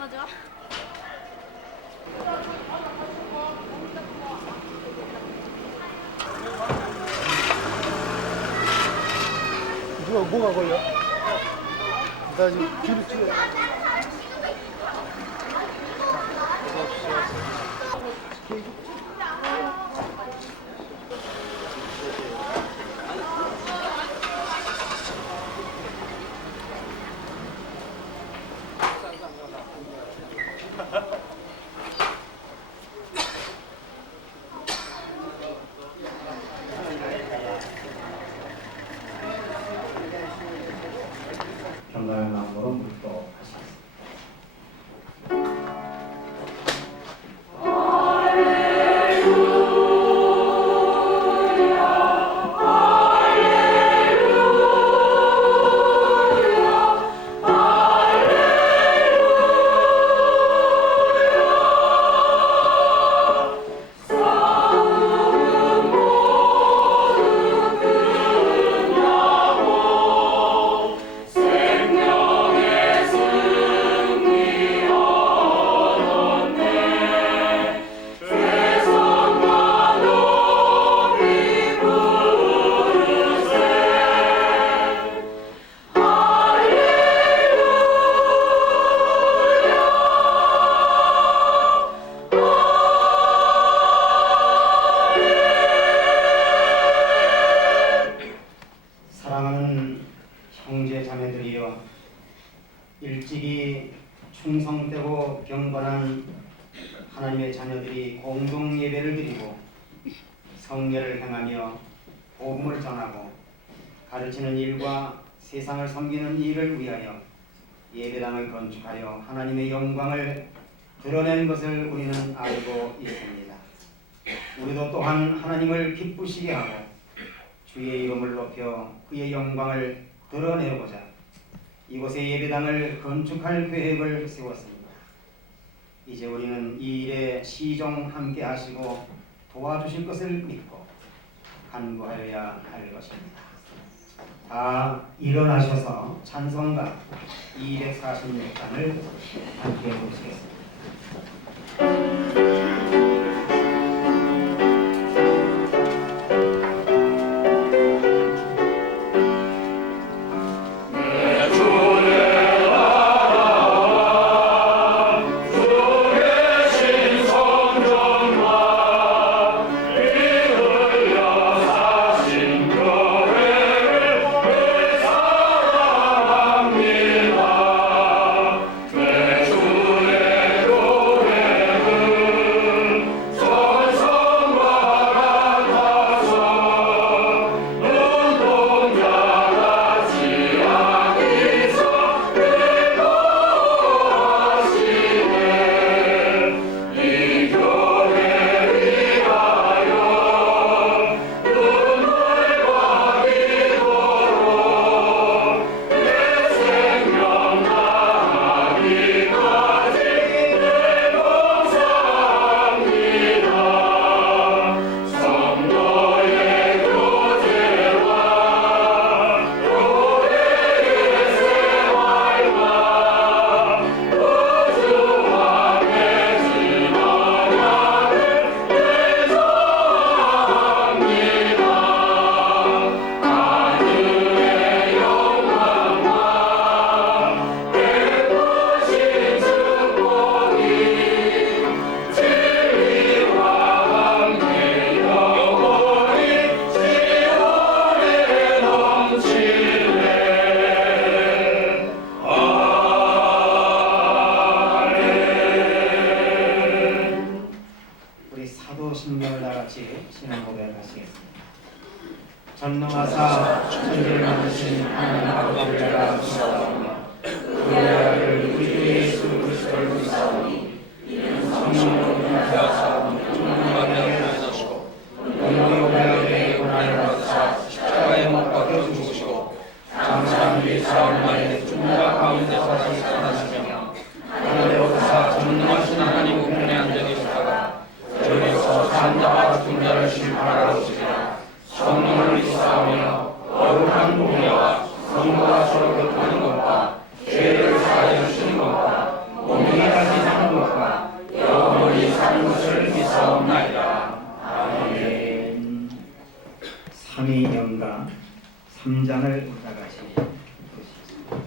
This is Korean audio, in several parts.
맞아. 누가 뭐가 걸려? 나 지금 뒤로 찍어. 경건함으로 묵도하시겠습니다. 사랑하는 형제 자매들이여, 일찍이 충성되고 경건한 하나님의 자녀들이 공동 예배를 드리고 성례를 행하며 복음을 전하고 가르치는 일과 세상을 섬기는 일을 위하여 예배당을 건축하여 하나님의 영광을 드러낸 것을 우리는 알고 있습니다. 우리도 또한 하나님을 기쁘시게 하고 주의 이름을 높여 그의 영광을 드러내고자 이곳에 예배당을 건축할 계획을 세웠습니다. 이제 우리는 이 일에 시종 함께 하시고 도와주실 것을 믿고 간구하여야 할 것입니다. 다 일어나셔서 찬송가 246단을 함께 부르시겠습니다. 신명을 다같이 신앙 고백하시겠습니다. 전능하사 천지를 만드신 하나님 아버지를 믿사오며 그의 아들 우리 주 예수 그리스도를 믿사오니 이는 성령으로 잉태하사 충만하게 하시고 본능이 오래하게 고난을 받으사 십자가에 못 박혀 죽으시고 장사한 뒤 사흘 만에 죽은 자 가운데서 다시 살아나시며 하늘에 오르사 전능하신 하나님 우편에 앉아 계시다가 저리서 산자와 죽은 자를 심판하러 오시리라. 성령을 믿사오며 거룩한 공의와 성도가 서로 교통하는 것과 3장을 다 같이 보시겠습니다.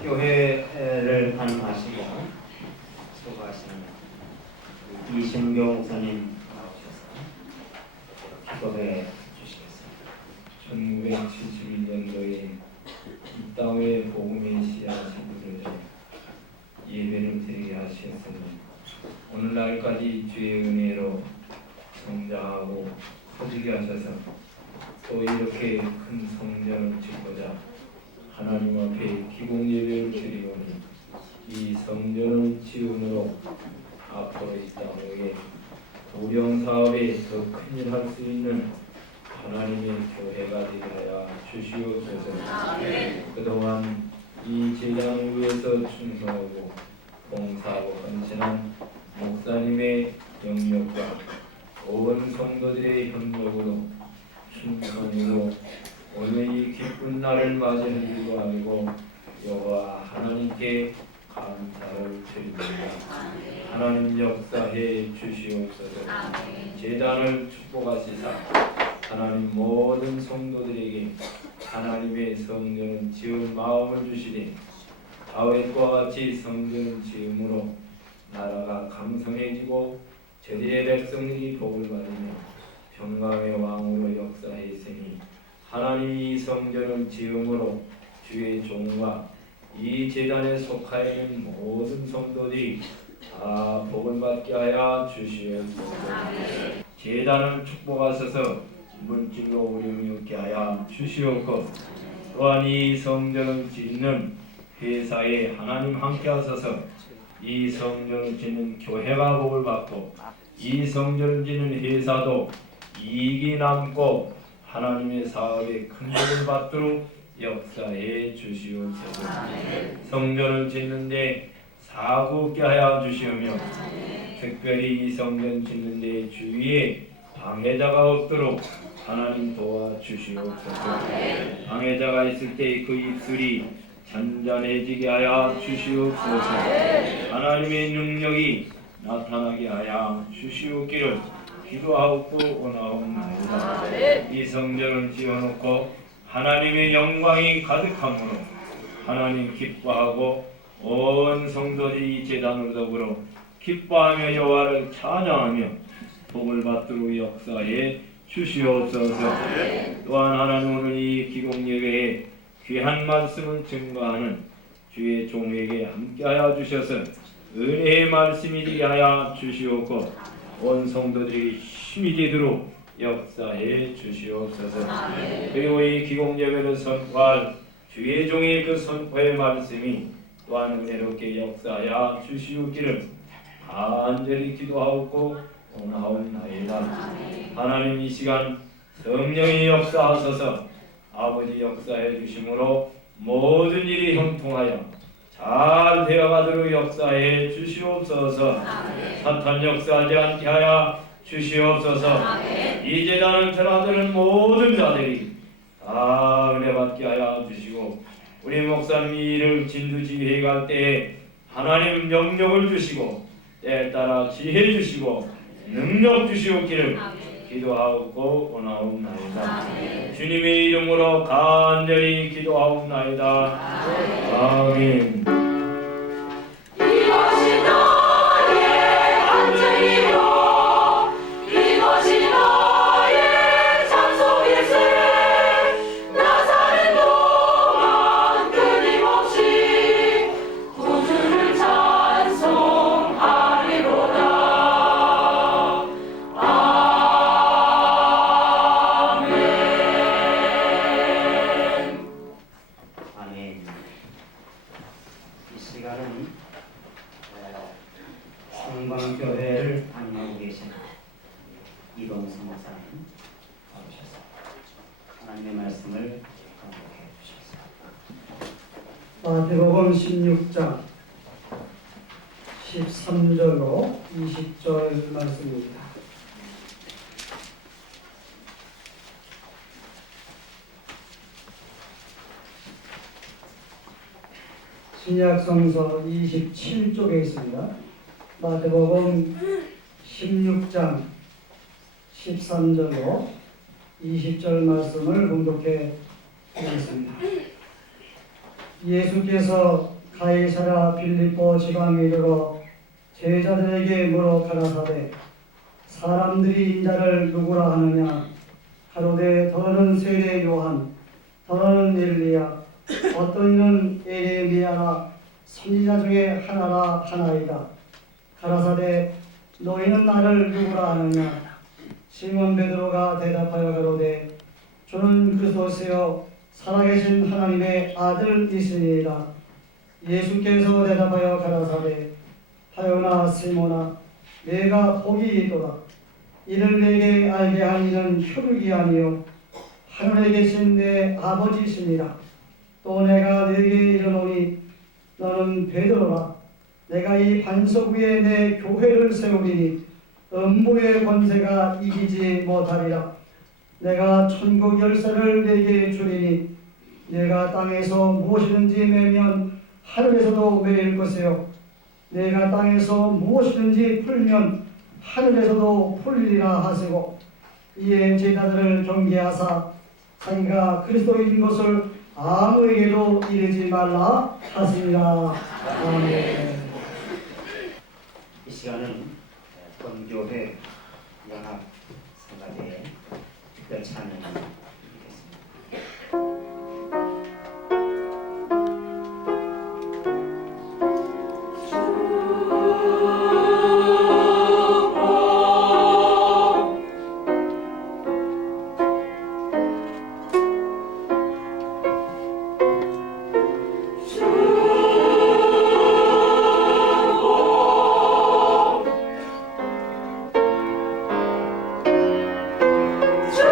역복교회를 관하시고 수고하시는 이신경 목사님 나오셔서 기도해 주시겠습니다. 1971년도에 이 땅에 복음의 씨앗을 예배를 드리게 하셨으니 오늘날까지 주의 은혜로 성장하고 커지게 하셔서 또 이렇게 큰 성전을 짓고자 하나님 앞에 기공 예배를 드리오니 이 성전을 지음으로 앞으로 이 땅에 도령 사업에 더 큰일 할 수 있는 하나님의 교회가 되게 하여 주시옵소서. 그동안 이 제장을 위해서 충성하고 봉사하고 헌신한 목사님의 영역과 온 성도들의 협력으로 충성으로 오늘 이 기쁜 날을 맞이하기도 하고 여호와 하나님께 감사를 드립니다. 하나님 역사해 주시옵소서. 제단을 축복하시사 하나님 모든 성도들에게 하나님의 성전을 지은 마음을 주시니 다윗과 같이 성전을 지음으로 나라가 강성해지고 저들의 백성들이 복을 받으며 평강의 왕으로 역사했으니 하나님 이 성전을 지음으로 주의 종과 이 제단에 속하여 있는 모든 성도들이 다 복을 받게 하여 주시옵소서. 제단을 축복하셔서 물질로 어려움이 없게 하여 주시옵고 또한 이 성전을 짓는 회사에 하나님 함께 하셔서 이 성전을 짓는 교회가 복을 받고 이 성전을 짓는 회사도 이익이 남고 하나님의 사업에 큰 복을 받도록 역사해 주시옵소서. 성전을 짓는데 사고 없게 하여 주시오며 특별히 이 성전 짓는데 주위에 방해자가 없도록 하나님 도와주시옵소서. 방해자가 있을 때 그 입술이 잔잔해지게 하여 주시옵소서. 하나님의 능력이 나타나게 하여 주시옵기를 기도하고 원하옵나이다. 이 성전을 지어놓고 하나님의 영광이 가득함으로 하나님 기뻐하고 온 성도들이 제단으로 더불어 기뻐하며 여호와를 찬양하며 복을 받도록 역사해 주시옵소서. 또한 하나님 오늘 이 기공예배에 귀한 말씀을 증거하는 주의 종에게 함께하여 주셔서 은혜의 말씀이 되게 하여 주시옵고 온 성도들이 힘이 되도록 역사해 주시옵소서. 그리고 이 기공예배를 선포할 주의 종의 그 선포의 말씀이 또한 은혜롭게 역사하여 주시옵기를 간절히 기도하옵고 원하옵나이다. 하나님 이 시간 성령이 역사하셔서 아버지 역사해 주심으로 모든 일이 형통하여 잘 되어가도록 역사해 주시옵소서. 사탄 역사하지 않게 하여 주시옵소서. 이 제단을 전하는 모든 자들이 다 은혜 받게 하여 주시고 우리 목사님 일을 진두지휘해 갈 때에 하나님 명령을 주시고 때에 따라 지혜 주시고 능력 주시옵기를 기도하옵고 원하옵나이다. 주님의 이름으로 간절히 기도하옵나이다. 아멘. 이것이 너의 간증이요 이것이 너의 찬송일세 나 사는 동안 영광교회를 담임하고 계신 이동성 목사님 나오셨습니다. 하나님의 말씀을 감독해 주셨습니다. 마태복음 16장 13절로 20절 말씀입니다. 신약성서 27쪽에 있습니다. 마태복음 16장 13절로 20절 말씀을 봉독해 드리겠습니다. 예수께서 가이사랴 빌립보 지방에 이르러 제자들에게 물어 가라사대 사람들이 인자를 누구라 하느냐 가로되 더는 세례 요한 더는 엘리야 어떤 이는 에레미야라 선지자 중에 하나라 하나이다. 가라사대 너희는 나를 누구라 하느냐 시몬 베드로가 대답하여 가로되 주는 그리스도시요 살아계신 하나님의 아들이시니이다. 예수께서 대답하여 가라사대 하요나 시몬아 내가 복이 있도다. 이를 내게 알게 한 이는 혈육이 아니요 하늘에 계신 내 아버지이십니다. 또 내가 네게 이르노니 너는 베드로라. 내가 이 반석 위에 내 교회를 세우리니 음부의 권세가 이기지 못하리라. 내가 천국 열쇠를 네게 주리니 내가 땅에서 무엇이든지 매면 하늘에서도 매일 것이요 내가 땅에서 무엇이든지 풀면 하늘에서도 풀리리라 하시고 이에 제자들을 경계하사 자기가 그리스도인 것을 아무에게도 이르지 말라 하시니라. 아멘. 이 시간은 본교회 연합 성가대의 특별 찬양입니다. 주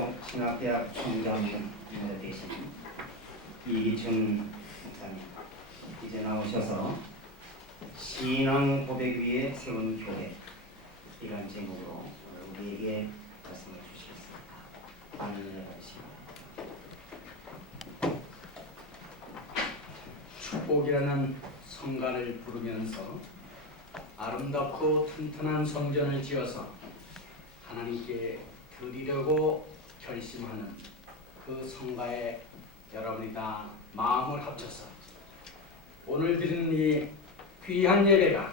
성도 신학대학 총장 되신 이기춘 목사님 이제 나오셔서 신앙 고백 위에 세운 교회 이런 제목으로 오늘 우리에게 말씀을 주시겠습니다. 많은 은혜 받으십니다. 축복이라는 성가를 부르면서 아름답고 튼튼한 성전을 지어서 하나님께 드리려고 결심하는 그 성가에 여러분이 다 마음을 합쳐서 오늘 드리는 이 귀한 예배가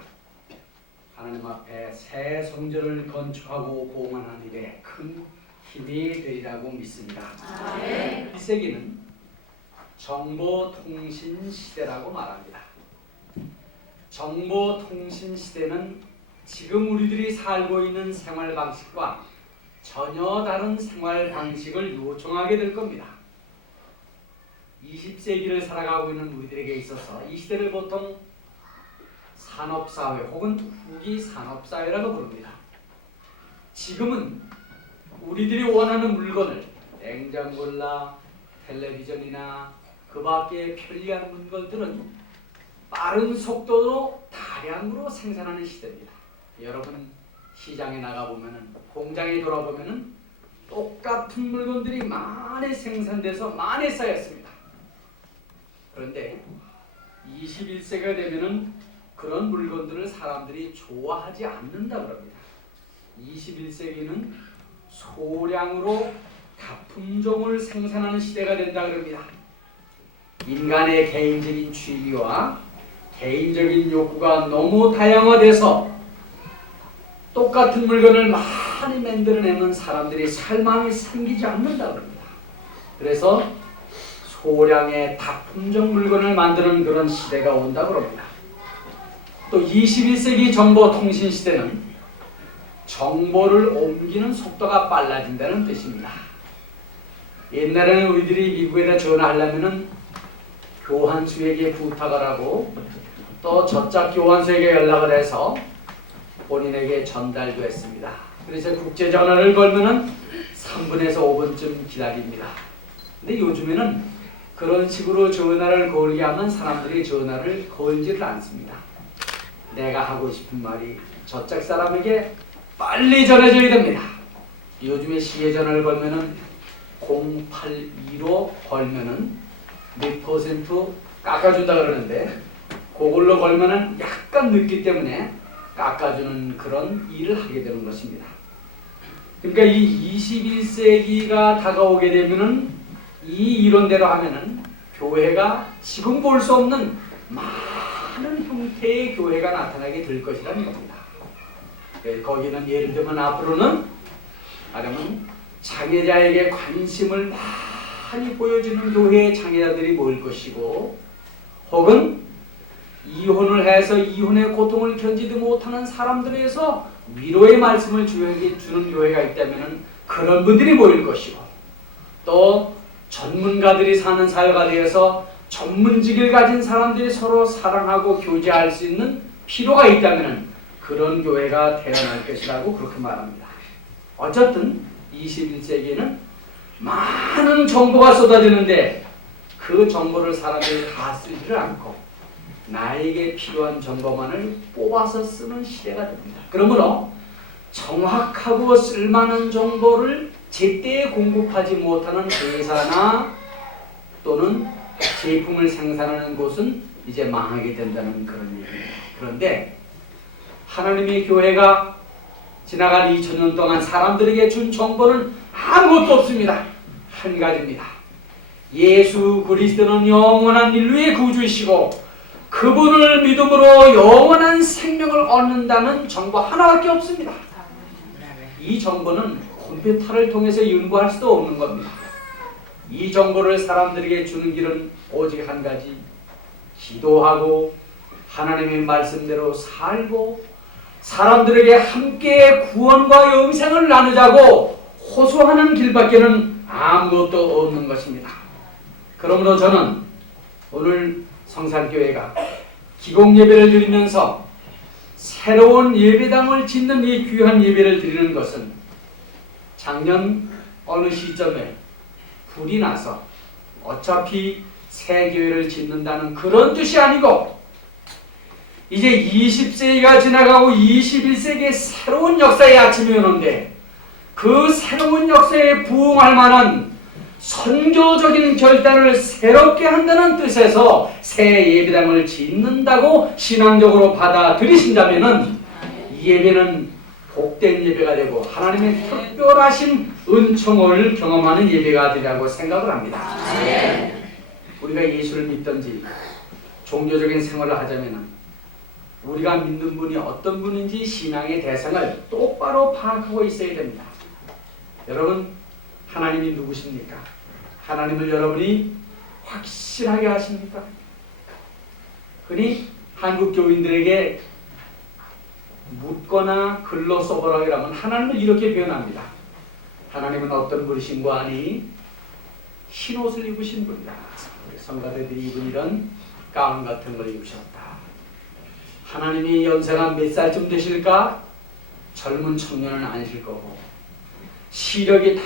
하나님 앞에 새 성전을 건축하고 봉헌하는 일에 큰 힘이 되리라고 믿습니다. 1세기는 정보통신 시대라고 말합니다. 정보통신 시대는 지금 우리들이 살고 있는 생활 방식과 전혀 다른 생활 방식을 요청하게 될 겁니다. 20세기를 살아가고 있는 우리들에게 있어서 이 시대를 보통 산업사회 혹은 후기 산업사회라고 부릅니다. 지금은 우리들이 원하는 물건을 냉장고나 텔레비전이나 그 밖에 편리한 물건들은 빠른 속도로 다량으로 생산하는 시대입니다. 여러분 시장에 나가보면은 공장에 돌아보면은 똑같은 물건들이 많이 생산돼서 많이 쌓였습니다. 그런데 21세기가 되면은 그런 물건들을 사람들이 좋아하지 않는다 그럽니다. 21세기는 소량으로 다품종을 생산하는 시대가 된다 그럽니다. 인간의 개인적인 취미와 개인적인 욕구가 너무 다양화돼서 똑같은 물건을 많이 만들어내는 사람들이 살 마음이 생기지 않는다 그럽니다. 그래서 소량의 다품종 물건을 만드는 그런 시대가 온다 그럽니다. 또 21세기 정보통신 시대는 정보를 옮기는 속도가 빨라진다는 뜻입니다. 옛날에는 우리들이 미국에다 전화하려면은 교환수에게 부탁을 하고 또 저짝 교환수에게 연락을 해서 본인에게 전달도 했습니다. 그래서 국제전화를 걸면은 3분에서 5분쯤 기다립니다. 근데 요즘에는 그런 식으로 전화를 걸게 하면 사람들이 전화를 걸지를 않습니다. 내가 하고 싶은 말이 저짝 사람에게 빨리 전해져야 됩니다. 요즘에 시외 전화를 걸면은 082로 걸면은 몇 퍼센트 깎아준다 그러는데 그걸로 걸면은 약간 늦기 때문에 깎아주는 그런 일을 하게 되는 것입니다. 그러니까 이 21세기가 다가오게 되면은 이 이론대로 하면은 교회가 지금 볼 수 없는 많은 형태의 교회가 나타나게 될 것이라는 겁니다. 거기는 예를 들면 앞으로는 말하면 장애자에게 관심을 많이 보여주는 교회의 장애자들이 모일 것이고 혹은 이혼을 해서 이혼의 고통을 견디지 못하는 사람들에 의해서 위로의 말씀을 주는 교회가 있다면 그런 분들이 모일 것이고 또 전문가들이 사는 사회가 되어서 전문직을 가진 사람들이 서로 사랑하고 교제할 수 있는 필요가 있다면 그런 교회가 태어날 것이라고 그렇게 말합니다. 어쨌든 21세기에는 많은 정보가 쏟아지는데 그 정보를 사람들이 다 쓰지를 않고 나에게 필요한 정보만을 뽑아서 쓰는 시대가 됩니다. 그러므로 정확하고 쓸만한 정보를 제때 공급하지 못하는 회사나 또는 제품을 생산하는 곳은 이제 망하게 된다는 그런 얘기입니다. 그런데 하나님의 교회가 지나간 2000년 동안 사람들에게 준 정보는 아무것도 없습니다. 한 가지입니다. 예수 그리스도는 영원한 인류의 구주이시고 그분을 믿음으로 영원한 생명을 얻는다는 정보 하나밖에 없습니다. 이 정보는 컴퓨터를 통해서 연구할 수도 없는 겁니다. 이 정보를 사람들에게 주는 길은 오직 한 가지, 기도하고 하나님의 말씀대로 살고 사람들에게 함께 구원과 영생을 나누자고 호소하는 길밖에는 아무것도 없는 것입니다. 그러므로 저는 오늘 성산교회가 기공예배를 드리면서 새로운 예배당을 짓는 이 귀한 예배를 드리는 것은 작년 어느 시점에 불이 나서 어차피 새 교회를 짓는다는 그런 뜻이 아니고 이제 20세기가 지나가고 21세기의 새로운 역사의 아침이 오는데 그 새로운 역사에 부응할 만한 선교적인 결단을 새롭게 한다는 뜻에서 새 예배당을 짓는다고 신앙적으로 받아들이신다면은 이 예배는 복된 예배가 되고 하나님의 특별하신 은총을 경험하는 예배가 되리라고 생각을 합니다. 우리가 예수를 믿든지 종교적인 생활을 하자면은 우리가 믿는 분이 어떤 분인지 신앙의 대상을 똑바로 파악하고 있어야 됩니다. 여러분, 하나님이 누구십니까? 하나님을 여러분이 확실하게 아십니까? 흔히 한국 교인들에게 묻거나 글로 써보라고 하면 하나님을 이렇게 표현합니다. 하나님은 어떤 분이신고 하니 흰 옷을 입으신 분이다. 성가대들이 입은 이런 가운 같은 걸 입으셨다. 하나님이 연세가 몇 살쯤 되실까? 젊은 청년은 아니실 거고 시력이 다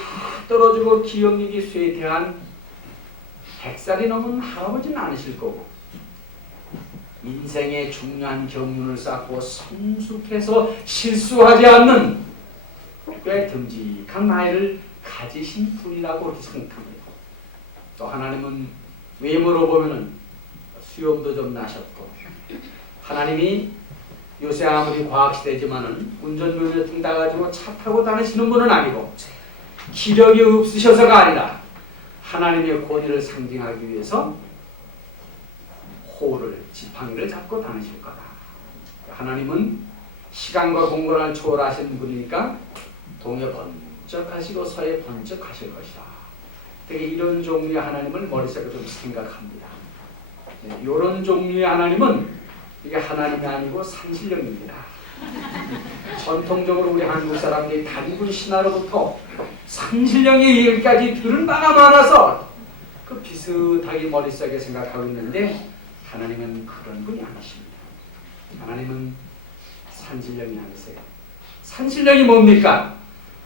떨어지고 기억력이 쇠퇴한 100살이 넘은 할아버지는 아니실 거고 인생의 중요한 경륜을 쌓고 성숙해서 실수하지 않는 꽤 듬직한 나이를 가지신 분이라고 그렇게 생각합니다. 또 하나님은 외모로 보면은 수염도 좀 나셨고 하나님이 요새 아무리 과학시대지만은 운전면허증 따가지고 차 타고 다니시는 분은 아니고 기력이 없으셔서가 아니라 하나님의 권위를 상징하기 위해서 호를 지팡이를 잡고 다니실 거다. 하나님은 시간과 공간을 초월하신 분이니까 동에 번쩍 하시고 서에 번쩍 하실 것이다. 되게 이런 종류의 하나님을 머릿속에 좀 생각합니다. 이런 종류의 하나님은 이게 하나님이 아니고 산신령입니다. 전통적으로 우리 한국 사람들이 단군 신화로부터 산신령의 얘기까지 들은 바가 많아서 그 비슷하게 머릿속에 생각하고 있는데 하나님은 그런 분이 아니십니다. 하나님은 산신령이 아니세요. 산신령이 뭡니까?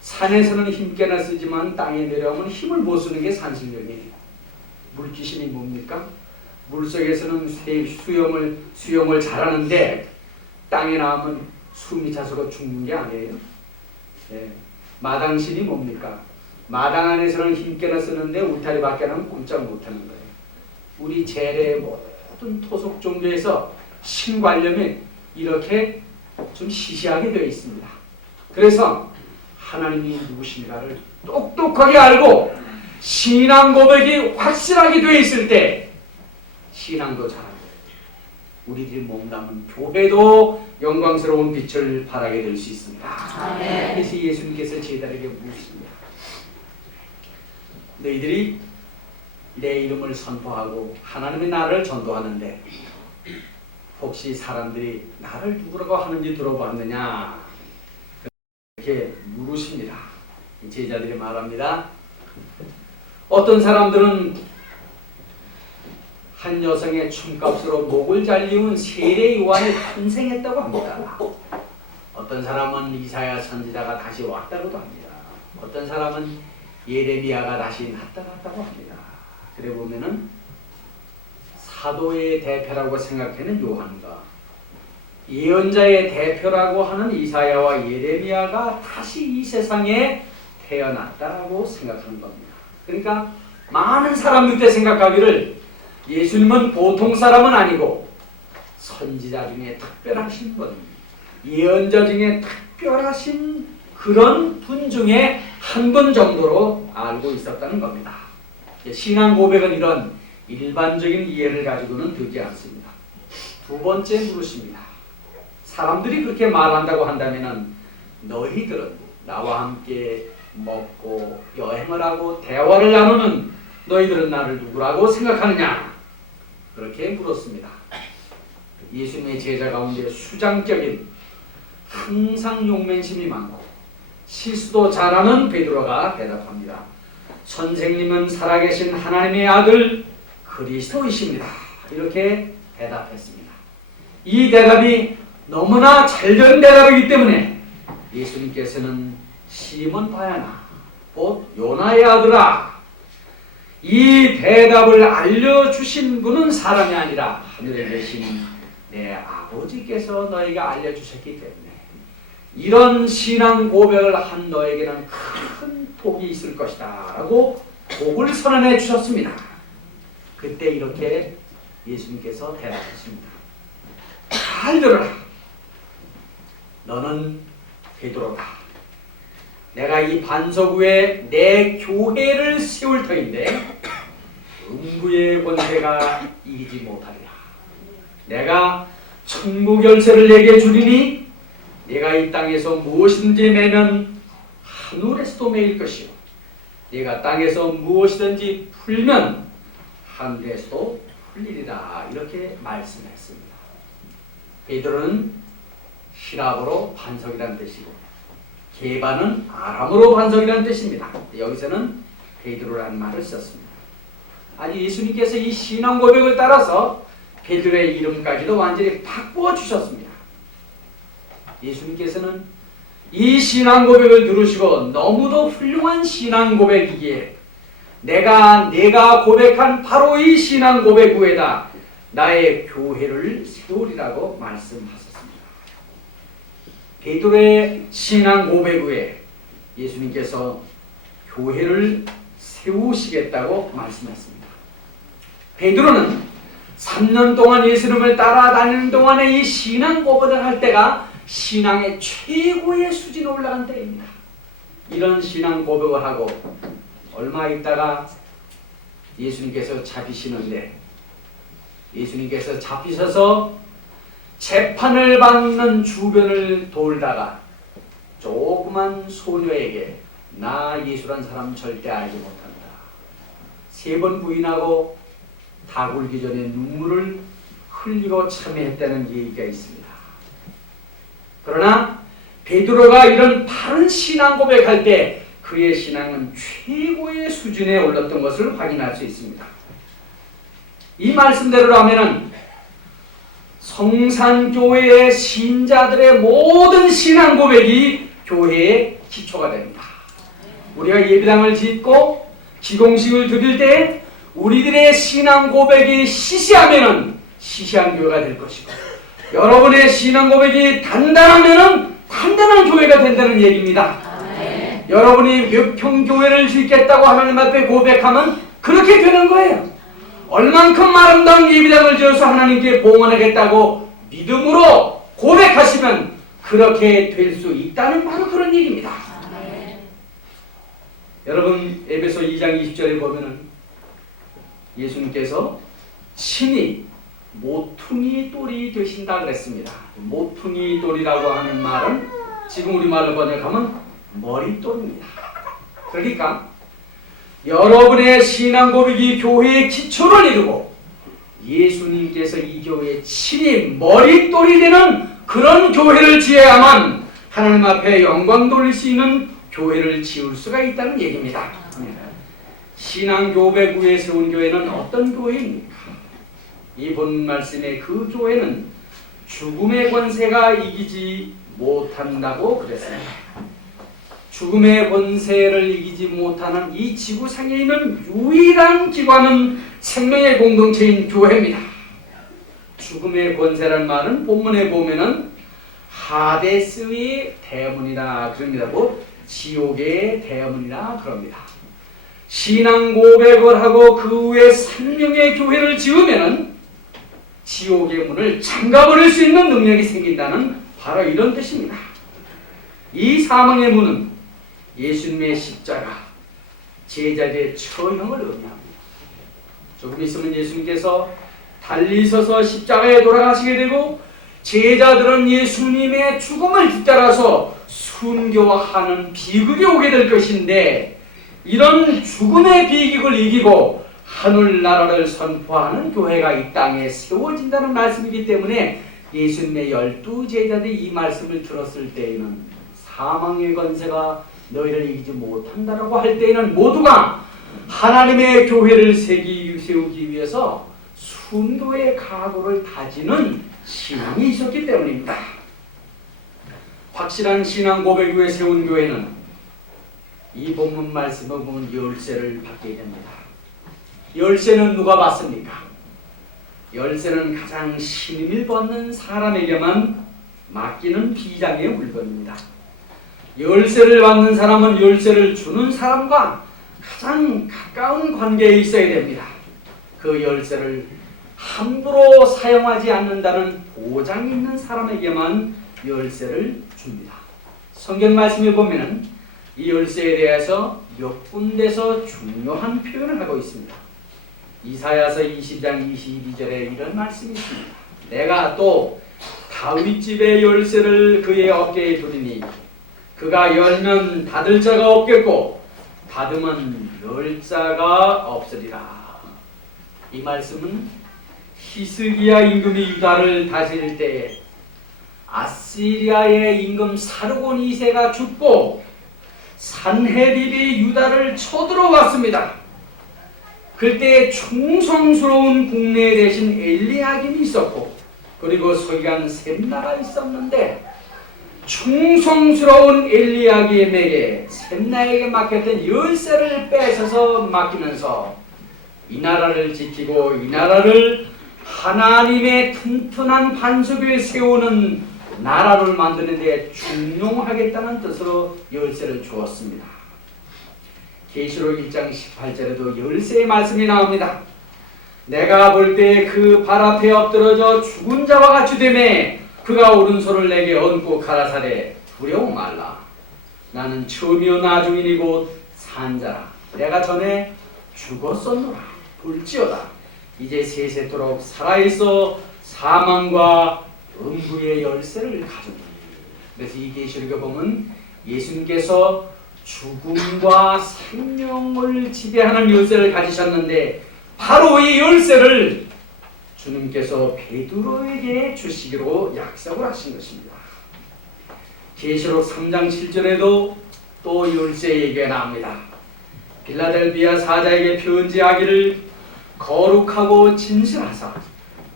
산에서는 힘께나 쓰지만 땅에 내려오면 힘을 못 쓰는 게 산신령이에요. 물귀신이 뭡니까? 물속에서는 수영을 잘하는데 땅에 나오면 숨이 차서 죽는 게 아니에요. 네. 마당신이 뭡니까? 마당 안에서는 힘께나 쓰는데 울타리 밖에 나면 꼼짝 못하는 거예요. 우리 재래의 모든 토속 종교에서 신관념이 이렇게 좀 시시하게 되어 있습니다. 그래서 하나님이 누구신가를 똑똑하게 알고 신앙 고백이 확실하게 되어 있을 때 신앙도 잘하고 우리들이 몸담은 교회도 영광스러운 빛을 발하게 될 수 있습니다. 그래서 예수님께서 제자들에게 묻습니다. 너희들이 내 이름을 선포하고 하나님의 나라를 전도하는데 혹시 사람들이 나를 누구라고 하는지 들어봤느냐? 이렇게 물으십니다. 제자들이 말합니다. 어떤 사람들은 한 여성의 춤값으로 목을 잘리운 세례 요한이 탄생했다고 합니다. 어떤 사람은 이사야 선지자가 다시 왔다고도 합니다. 어떤 사람은 예레미야가 다시 나타났다고 합니다. 그래 보면은 사도의 대표라고 생각하는 요한과 예언자의 대표라고 하는 이사야와 예레미야가 다시 이 세상에 태어났다고 생각하는 겁니다. 그러니까 많은 사람들 생각하기를 예수님은 보통 사람은 아니고 선지자 중에 특별하신 분, 예언자 중에 특별하신 그런 분 중에 한 분 정도로 알고 있었다는 겁니다. 신앙 고백은 이런 일반적인 이해를 가지고는 되지 않습니다. 두 번째 물으십니다. 사람들이 그렇게 말한다고 한다면 너희들은 나와 함께 먹고 여행을 하고 대화를 나누는 너희들은 나를 누구라고 생각하느냐? 그렇게 물었습니다. 예수님의 제자 가운데 수장적인 항상 용맹심이 많고 실수도 잘하는 베드로가 대답합니다. 선생님은 살아계신 하나님의 아들 그리스도이십니다. 이렇게 대답했습니다. 이 대답이 너무나 잘된 대답이기 때문에 예수님께서는 시몬 바야나 곧 요나의 아들아, 이 대답을 알려주신 분은 사람이 아니라 하늘에 계신 내 아버지께서 너희에게 알려주셨기 때문에 이런 신앙 고백을 한 너에게는 큰 복이 있을 것이다 라고 복을 선언해 주셨습니다. 그때 이렇게 예수님께서 대답하십니다. 잘 들어라. 너는 베드로다. 내가 이 반석 위에 내 교회를 세울 터인데 음부의 권세가 이기지 못하리라. 내가 천국 열쇠를 내게 주리니 내가 이 땅에서 무엇이든지 매면 하늘에서도 매일 것이요 내가 땅에서 무엇이든지 풀면 하늘에서도 풀리리라. 이렇게 말씀했습니다. 베드로는 히라보로 반석이라는 뜻이고 게바는 아람어로 반석이라는 뜻입니다. 여기서는 베드로라는 말을 썼습니다. 아니 예수님께서 이 신앙 고백을 따라서 베드로의 이름까지도 완전히 바꾸어 주셨습니다. 예수님께서는 이 신앙 고백을 들으시고 너무도 훌륭한 신앙 고백이기에 내가 고백한 바로 이 신앙 고백 후에다 나의 교회를 세우리라고 말씀하셨습니다. 베드로의 신앙 고백 후에 예수님께서 교회를 세우시겠다고 말씀했습니다. 베드로는 3년 동안 예수님을 따라다니는 동안에 이 신앙 고백을 할 때가 신앙의 최고의 수준에 올라간 때입니다. 이런 신앙 고백을 하고 얼마 있다가 예수님께서 잡히시는데 예수님께서 잡히셔서 재판을 받는 주변을 돌다가 조그만 소녀에게 나 예수란 사람 절대 알지 못한다. 3번 부인하고 다 굴기 전에 눈물을 흘리고 참여했다는 얘기가 있습니다. 그러나 베드로가 이런 바른 신앙 고백할 때 그의 신앙은 최고의 수준에 올랐던 것을 확인할 수 있습니다. 이 말씀대로라면은 성산교회의 신자들의 모든 신앙 고백이 교회의 기초가 됩니다. 우리가 예배당을 짓고 기공식을 드릴 때 우리들의 신앙 고백이 시시하면은 시시한 교회가 될 것이고 여러분의 신앙 고백이 단단하면은 단단한 교회가 된다는 얘기입니다. 여러분이 몇 평 교회를 짓겠다고 하나님 앞에 고백하면 그렇게 되는 거예요. 얼만큼 아름다운 예배당을 지어서 하나님께 봉헌하겠다고 믿음으로 고백하시면 그렇게 될 수 있다는 바로 그런 얘기입니다. 여러분 에베소 2장 20절에 보면은 예수님께서 친히 모퉁이 돌이 되신다 그랬습니다. 모퉁이 돌이라고 하는 말은 지금 우리말로 번역하면 머릿돌입니다. 그러니까 여러분의 신앙 고백이 교회의 기초를 이루고 예수님께서 이 교회에 친히 머릿돌이 되는 그런 교회를 지어야만 하나님 앞에 영광 돌릴 수 있는 교회를 지을 수가 있다는 얘기입니다. 신앙 고백 위에 세운 교회는 어떤 교회입니까? 이 본 말씀의 그 교회는 죽음의 권세가 이기지 못한다고 그랬습니다. 죽음의 권세를 이기지 못하는 이 지구상에 있는 유일한 기관은 생명의 공동체인 교회입니다. 죽음의 권세란 말은 본문에 보면은 하데스의 대문이라 그럽니다. 뭐 지옥의 대문이라 그럽니다. 신앙 고백을 하고 그 후에 생명의 교회를 지으면은 지옥의 문을 잠가버릴 수 있는 능력이 생긴다는 바로 이런 뜻입니다. 이 사망의 문은 예수님의 십자가, 제자들의 처형을 의미합니다. 조금 있으면 예수님께서 달리 서서 십자가에 돌아가시게 되고 제자들은 예수님의 죽음을 뒤따라서 순교하는 비극이 오게 될 것인데 이런 죽음의 비극을 이기고 하늘나라를 선포하는 교회가 이 땅에 세워진다는 말씀이기 때문에 예수님의 12제자들이 이 말씀을 들었을 때에는 사망의 권세가 너희를 이기지 못한다라고 할 때에는 모두가 하나님의 교회를 세우기 위해서 순교의 각오를 다지는 신앙이 있었기 때문입니다. 확실한 신앙 고백 위에 세운 교회는 이 본문 말씀을 보면 열쇠를 받게 됩니다. 열쇠는 누가 받습니까? 열쇠는 가장 신임을 받는 사람에게만 맡기는 비장의 물건입니다. 열쇠를 받는 사람은 열쇠를 주는 사람과 가장 가까운 관계에 있어야 됩니다. 그 열쇠를 함부로 사용하지 않는다는 보장이 있는 사람에게만 열쇠를 줍니다. 성경 말씀에 보면 이 열쇠에 대해서 몇 군데서 중요한 표현을 하고 있습니다. 이사야서 20장 22절에 이런 말씀이 있습니다. 내가 또 다윗 집의 열쇠를 그의 어깨에 두리니 그가 열면 닫을 자가 없겠고 닫으면 열 자가 없으리라. 이 말씀은 히스기야 임금이 유다를 다스릴 때 아시리아의 임금 사르곤 2세가 죽고 산헤립이 유다를 쳐들어왔습니다. 그때 충성스러운 국내 대신 엘리야김이 있었고 그리고 서기관 셈나가 있었는데 충성스러운 엘리야김에게 셈나에게 맡겼던 열쇠를 뺏어서 맡기면서 이 나라를 지키고 이 나라를 하나님의 튼튼한 반석을 세우는 나라를 만드는 데 중용하겠다는 뜻으로 열쇠를 주었습니다. 계시록 1장 18절에도 열쇠의 말씀이 나옵니다. 내가 볼 때 그 발 앞에 엎드러져 죽은 자와 같이 되매 그가 오른손을 내게 얹고 가라사대 두려워 말라. 나는 처음이요 나중이니 곧 산자라. 내가 전에 죽었었노라. 볼지어다. 이제 세세토록 살아있어 사망과 음부의 열쇠를 가졌노니. 그래서 이 계시록에 보면 예수님께서 죽음과 생명을 지배하는 열쇠를 가지셨는데 바로 이 열쇠를 주님께서 베드로에게 주시기로 약속을 하신 것입니다. 계시록 3장 7절에도 또 열쇠 얘기가 나옵니다. 빌라델비아 사자에게 편지하기를 거룩하고 진실하사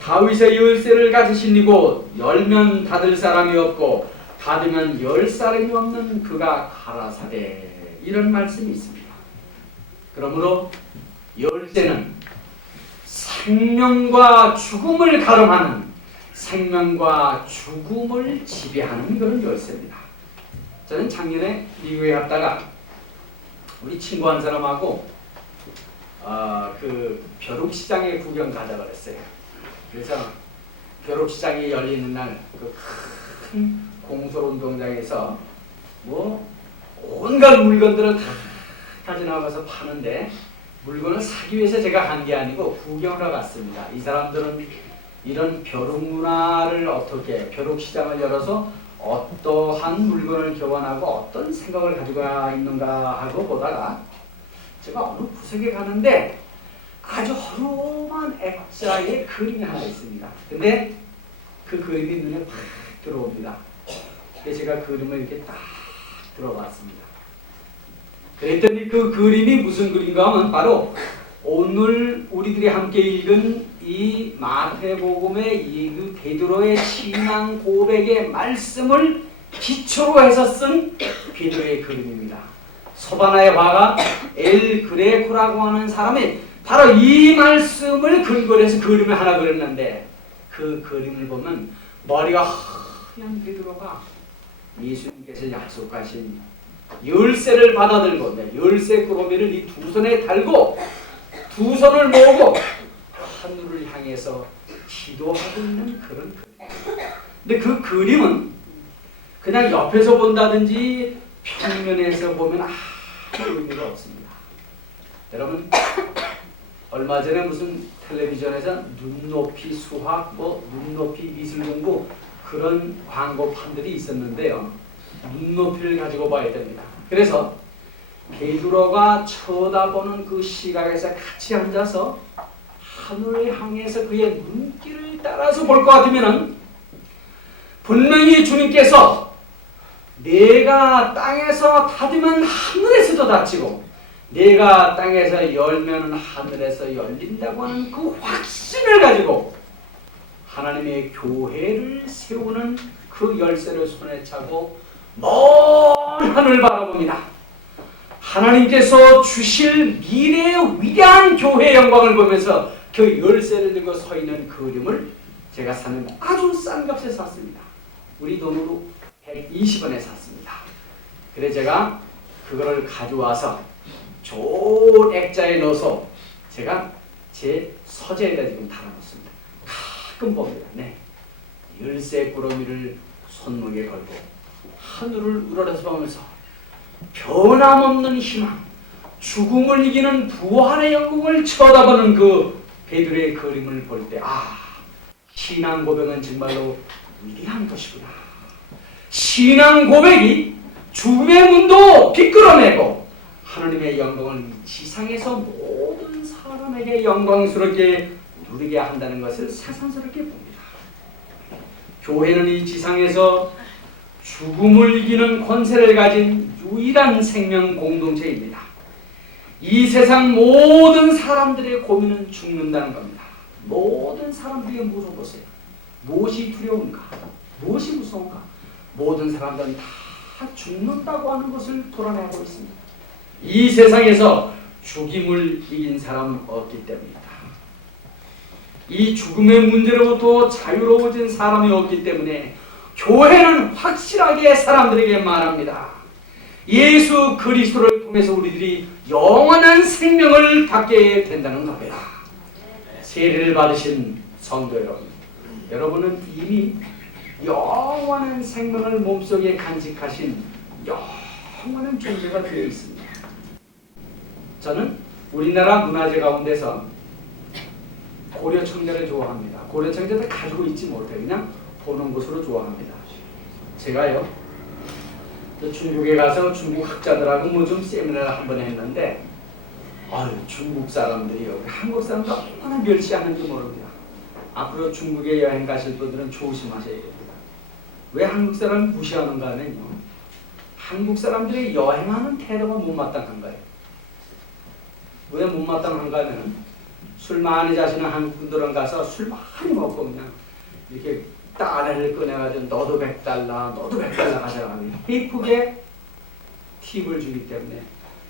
다윗의 열쇠를 가지시니고 열면 닫을 사람이 없고 닫으면 열 사람이 없는 그가 가라사대. 이런 말씀이 있습니다. 그러므로 열쇠는 생명과 죽음을 가름하는, 생명과 죽음을 지배하는 그런 열쇠입니다. 저는 작년에 미국에 갔다가 우리 친구 한 사람하고 그 벼룩시장에 구경 가자 그랬어요. 그래서 벼룩시장이 열리는 날 그 큰 공설운동장에서 뭐 온갖 물건들을 다 가져나가서 파는데 물건을 사기 위해서 제가 간 게 아니고 구경하러 갔습니다. 이 사람들은 이런 벼룩 문화를 어떻게, 벼룩 시장을 열어서 어떠한 물건을 교환하고 어떤 생각을 가지고 있는가 하고 보다가 제가 어느 구석에 가는데 아주 허름한 액자의 그림이 하나 있습니다. 근데 그 그림이 눈에 팍 들어옵니다. 그래서 제가 그림을 이렇게 딱 들어봤습니다. 그랬더니 그 그림이 무슨 그림인가 하면 바로 오늘 우리들이 함께 읽은 이 마태복음의 이 그 베드로의 신앙 고백의 말씀을 기초로 해서 쓴 베드로의 그림입니다. 소바나의 화가 엘 그레코라고 하는 사람이 바로 이 말씀을 근거로 해서 그림을 하나 그렸는데 그 그림을 보면 머리가 하얀 베드로가 예수님께서 약속하신 열쇠를 받아들고 열쇠 꾸러미를 이 두 손에 달고 두 손을 모으고 하늘을 향해서 기도하고 있는 그런 그림. 근데 그 그림은 그냥 옆에서 본다든지 평면에서 보면 아무 의미가 없습니다. 여러분 얼마 전에 무슨 텔레비전에서 눈높이 수학, 눈높이 미술 공부 그런 광고판들이 있었는데요. 눈높이를 가지고 봐야 됩니다. 그래서 베드로가 쳐다보는 그 시각에서 같이 앉아서 하늘을 향해서 그의 눈길을 따라서 볼 것 같으면은 분명히 주님께서 내가 땅에서 닫으면 하늘에서도 닫히고 내가 땅에서 열면 하늘에서 열린다고 하는 그 확신을 가지고 하나님의 교회를 세우는 그 열쇠를 손에 차고 먼 하늘 바라봅니다. 하나님께서 주실 미래의 위대한 교회의 영광을 보면서 그 열쇠를 들고 서 있는 그림을 제가 샀는데 아주 싼 값에 샀습니다. 우리 돈으로 120원에 샀습니다. 그래서 제가 그거를 가져와서 좋은 액자에 넣어서 제가 제 서재에다 지금 달아놓습니다. 가끔 봅니다. 네. 열쇠 꾸러미를 손목에 걸고 하늘을 우러러서 보면서 변함없는 희망, 죽음을 이기는 부활의 영광을 쳐다보는 그 베드로의 그림을 볼 때 신앙 고백은 정말로 위대한 것이구나. 신앙 고백이 죽음의 문도 비끄러내고 하나님의 영광을 지상에서 모든 사람에게 영광스럽게 누리게 한다는 것을 새삼스럽게 봅니다. 교회는 이 지상에서 죽음을 이기는 권세를 가진 유일한 생명 공동체입니다. 이 세상 모든 사람들의 고민은 죽는다는 겁니다. 모든 사람들에게 물어보세요. 무엇이 두려운가? 무엇이 무서운가? 모든 사람들은 다 죽는다고 하는 것을 드러내고 있습니다. 이 세상에서 죽임을 이긴 사람은 없기 때문이다. 이 죽음의 문제로부터 자유로워진 사람이 없기 때문에 교회는 확실하게 사람들에게 말합니다. 예수 그리스도를 통해서 우리들이 영원한 생명을 갖게 된다는 겁니다. 세례를 받으신 성도 여러분, 여러분은 이미 영원한 생명을 몸속에 간직하신 영원한 존재가 되어 있습니다. 저는 우리나라 문화재 가운데서 고려 청자를 좋아합니다. 고려 청자를 가지고 있지 못해 그냥 보는 것으로 좋아합니다. 제가요 중국에 가서 중국 학자들하고 뭐 좀 세미나를 한번 했는데 중국 사람들이요 한국 사람들 얼마나 멸시하는지 모릅니다. 앞으로 중국에 여행 가실 분들은 조심하셔야 됩니다. 왜 한국 사람을 무시하는가 하면요, 한국 사람들이 여행하는 태도가 못마땅한 거예요. 왜 못마땅한가 하면 술 많이 자시는 한국 분들은 가서 술 많이 먹고 그냥 이렇게 따레를 꺼내가지고 너도 100달러 너도 100달러 가져가면 예쁘게 팁을 주기 때문에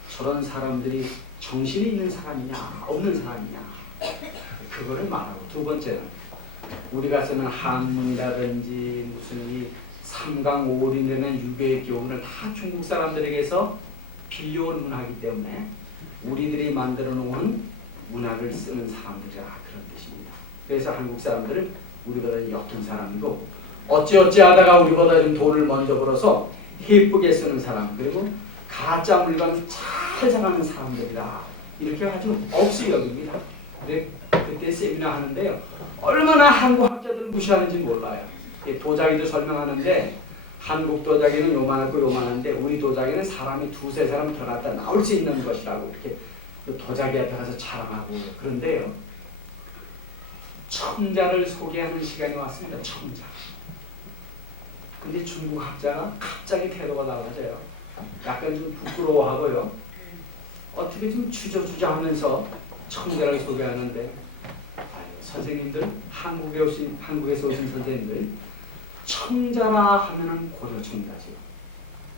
저런 사람들이 정신이 있는 사람이냐 없는 사람이냐 그거를 말하고, 두 번째는 우리가 쓰는 한문이라든지 무슨 이 삼강오린이라는 유교의 교훈을 다 중국 사람들에게서 빌려온 문화이기 때문에 우리들이 만들어 놓은 문학을 쓰는 사람들이라 그런 뜻입니다. 그래서 한국 사람들은 우리보다 역긴 사람이고 어찌어찌 하다가 우리보다 좀 돈을 먼저 벌어서 예쁘게 쓰는 사람, 그리고 가짜 물건 잘 사가는 사람들이다 이렇게 아주 억수 여깁니다. 그때 세미나 하는데요 얼마나 한국 학자들을 무시하는지 몰라요. 도자기도 설명하는데 한국 도자기는 요만하고 요만한데 우리 도자기는 사람이 두세 사람 들어갔다 나올 수 있는 것이라고 이렇게 도자기 앞에 가서 자랑하고. 그런데요 청자를 소개하는 시간이 왔습니다. 청자. 근데 중국 학자가 갑자기 태도가 달라져요. 약간 좀 부끄러워하고요 어떻게 좀 주저주저하면서 청자를 소개하는데, 선생님들 한국에서 오신 선생님들 청자라 하면은 고려 청자죠.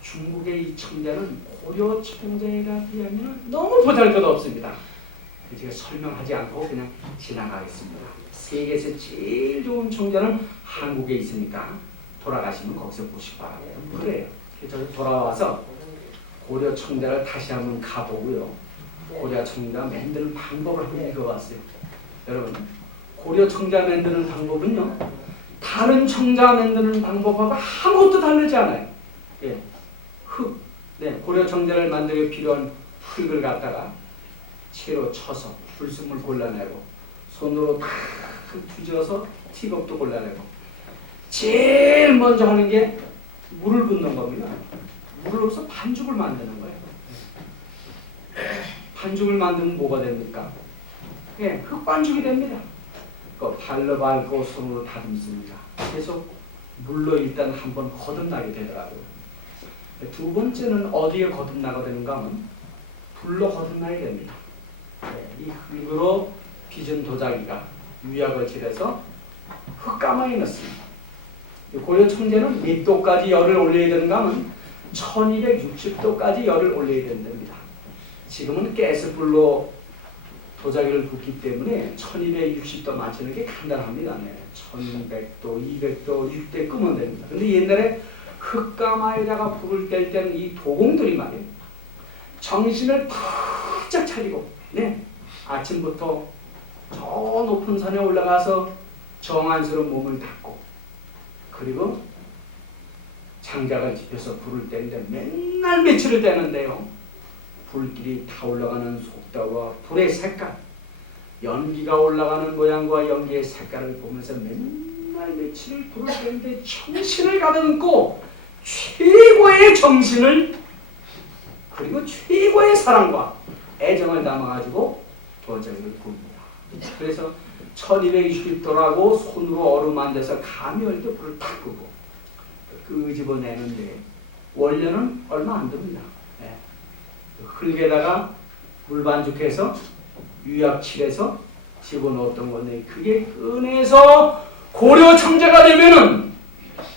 중국의 이 청자는 고려 청자에 비하면 너무 보잘것없습니다. 제가 설명하지 않고 그냥 지나가겠습니다. 세계에서 제일 좋은 청자는 한국에 있으니까 돌아가시면 거기서 보시기 바랍니다. 그래요. 저는 돌아와서 고려 청자를 다시 한번 가보고요 고려 청자 만드는 방법을 한번 읽어봤어요. 여러분, 고려 청자 만드는 방법은요 다른 청자 만드는 방법하고 아무것도 다르지 않아요. 흙, 고려 청자를 만들기 필요한 흙을 갖다가 채로 쳐서 불순물 골라내고 손으로 탁 뒤져서 티겁도 골라내고 제일 먼저 하는 게 물을 붓는 겁니다. 물을 넣어서 반죽을 만드는 거예요. 반죽을 만들면 뭐가 됩니까? 흙반죽이 됩니다. 발로 밟고 손으로 다듬습니다. 계속 물로 일단 한번 거듭나게 되더라고요. 두 번째는 어디에 거듭나게 되는가 하면 불로 거듭나게 됩니다. 이 흙으로 빚은 도자기가 유약을 칠해서 흙가마에 넣습니다. 고려 청자는 몇 도까지 열을 올려야 되는가 하면 1260도까지 열을 올려야 된답니다. 지금은 가스불로 도자기를 굽기 때문에 1260도 맞추는 게 간단합니다. 네. 1100도, 200도, 600 끄면 됩니다. 근데 옛날에 흙가마에다가 불을 뗄 때는 이 도공들이 말이에요. 정신을 바짝 차리고 아침부터 저 높은 산에 올라가서 정한스러운 몸을 닦고 그리고 장작을 집혀서 불을 떼는데 맨날 며칠을 떼는데요. 불길이 타올라가는 속도와 불의 색깔, 연기가 올라가는 모양과 연기의 색깔을 보면서 맨날 며칠을 불을 떼는데 정신을 가다듬고 최고의 정신을 그리고 최고의 사랑과 애정을 담아가지고 도자기를 굽니다. 그래서 1260도라고 손으로 얼음 만들어서 감이 올 때 불을 탁 끄고 끄집어내는데 원료는 얼마 안 듭니다. 흙에다가 물 반죽해서 유약 칠해서 집어넣었던 건데 그게 꺼내서 고려 청자가 되면은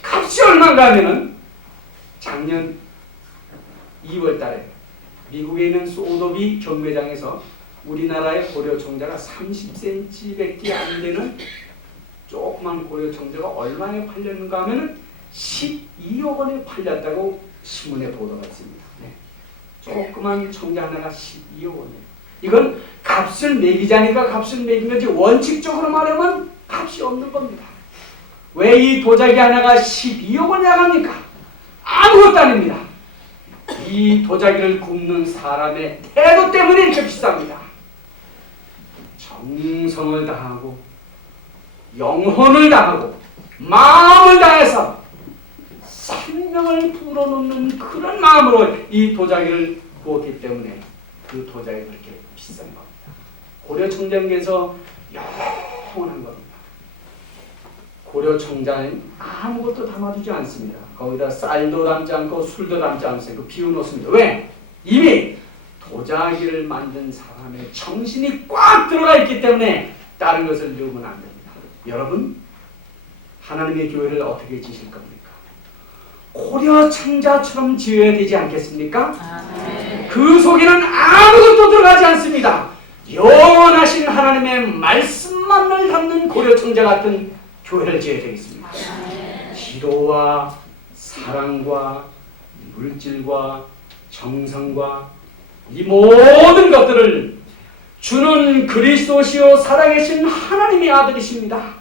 값이 얼마인가 하면은 작년 2월 달에 미국에 있는 소도비 경매장에서 우리나라의 고려 청자가 30cm밖에 안 되는 조그만 고려 청자가 얼마에 팔렸는가 하면은 12억 원에 팔렸다고 신문에 보도가 있습니다. 조그만 청자 하나가 12억 원이에요. 이건 값을 매기자니까 값을 매긴 거지 원칙적으로 말하면 값이 없는 겁니다. 왜 이 도자기 하나가 12억 원이 나갑니까? 아무것도 아닙니다. 이 도자기를 굽는 사람의 태도 때문에 이렇게 비쌉니다. 정성을 다하고 영혼을 다하고 마음을 다해서 생명을 불어넣는 그런 마음으로 이 도자기를 구웠기 때문에 그 도자기가 그렇게 비싼 겁니다. 고려 청장에서 영원한 겁니다. 고려 청장은 아무것도 담아두지 않습니다. 거기다 쌀도 담지 않고 술도 담지 않습니다. 비워놓습니다. 왜? 이미 도자기를 만든 사람의 정신이 꽉 들어가 있기 때문에 다른 것을 넣으면 안 됩니다. 여러분, 하나님의 교회를 어떻게 지실 겁니까? 고려 청자처럼 지어야 되지 않겠습니까? 그 속에는 아무것도 들어가지 않습니다. 영원하신 하나님의 말씀만을 담는 고려 청자 같은 교회를 지어야 되겠습니다. 기도와 사랑과 물질과 정성과 이 모든 것들을 주는 그리스도시요 살아계신 하나님의 아들이십니다.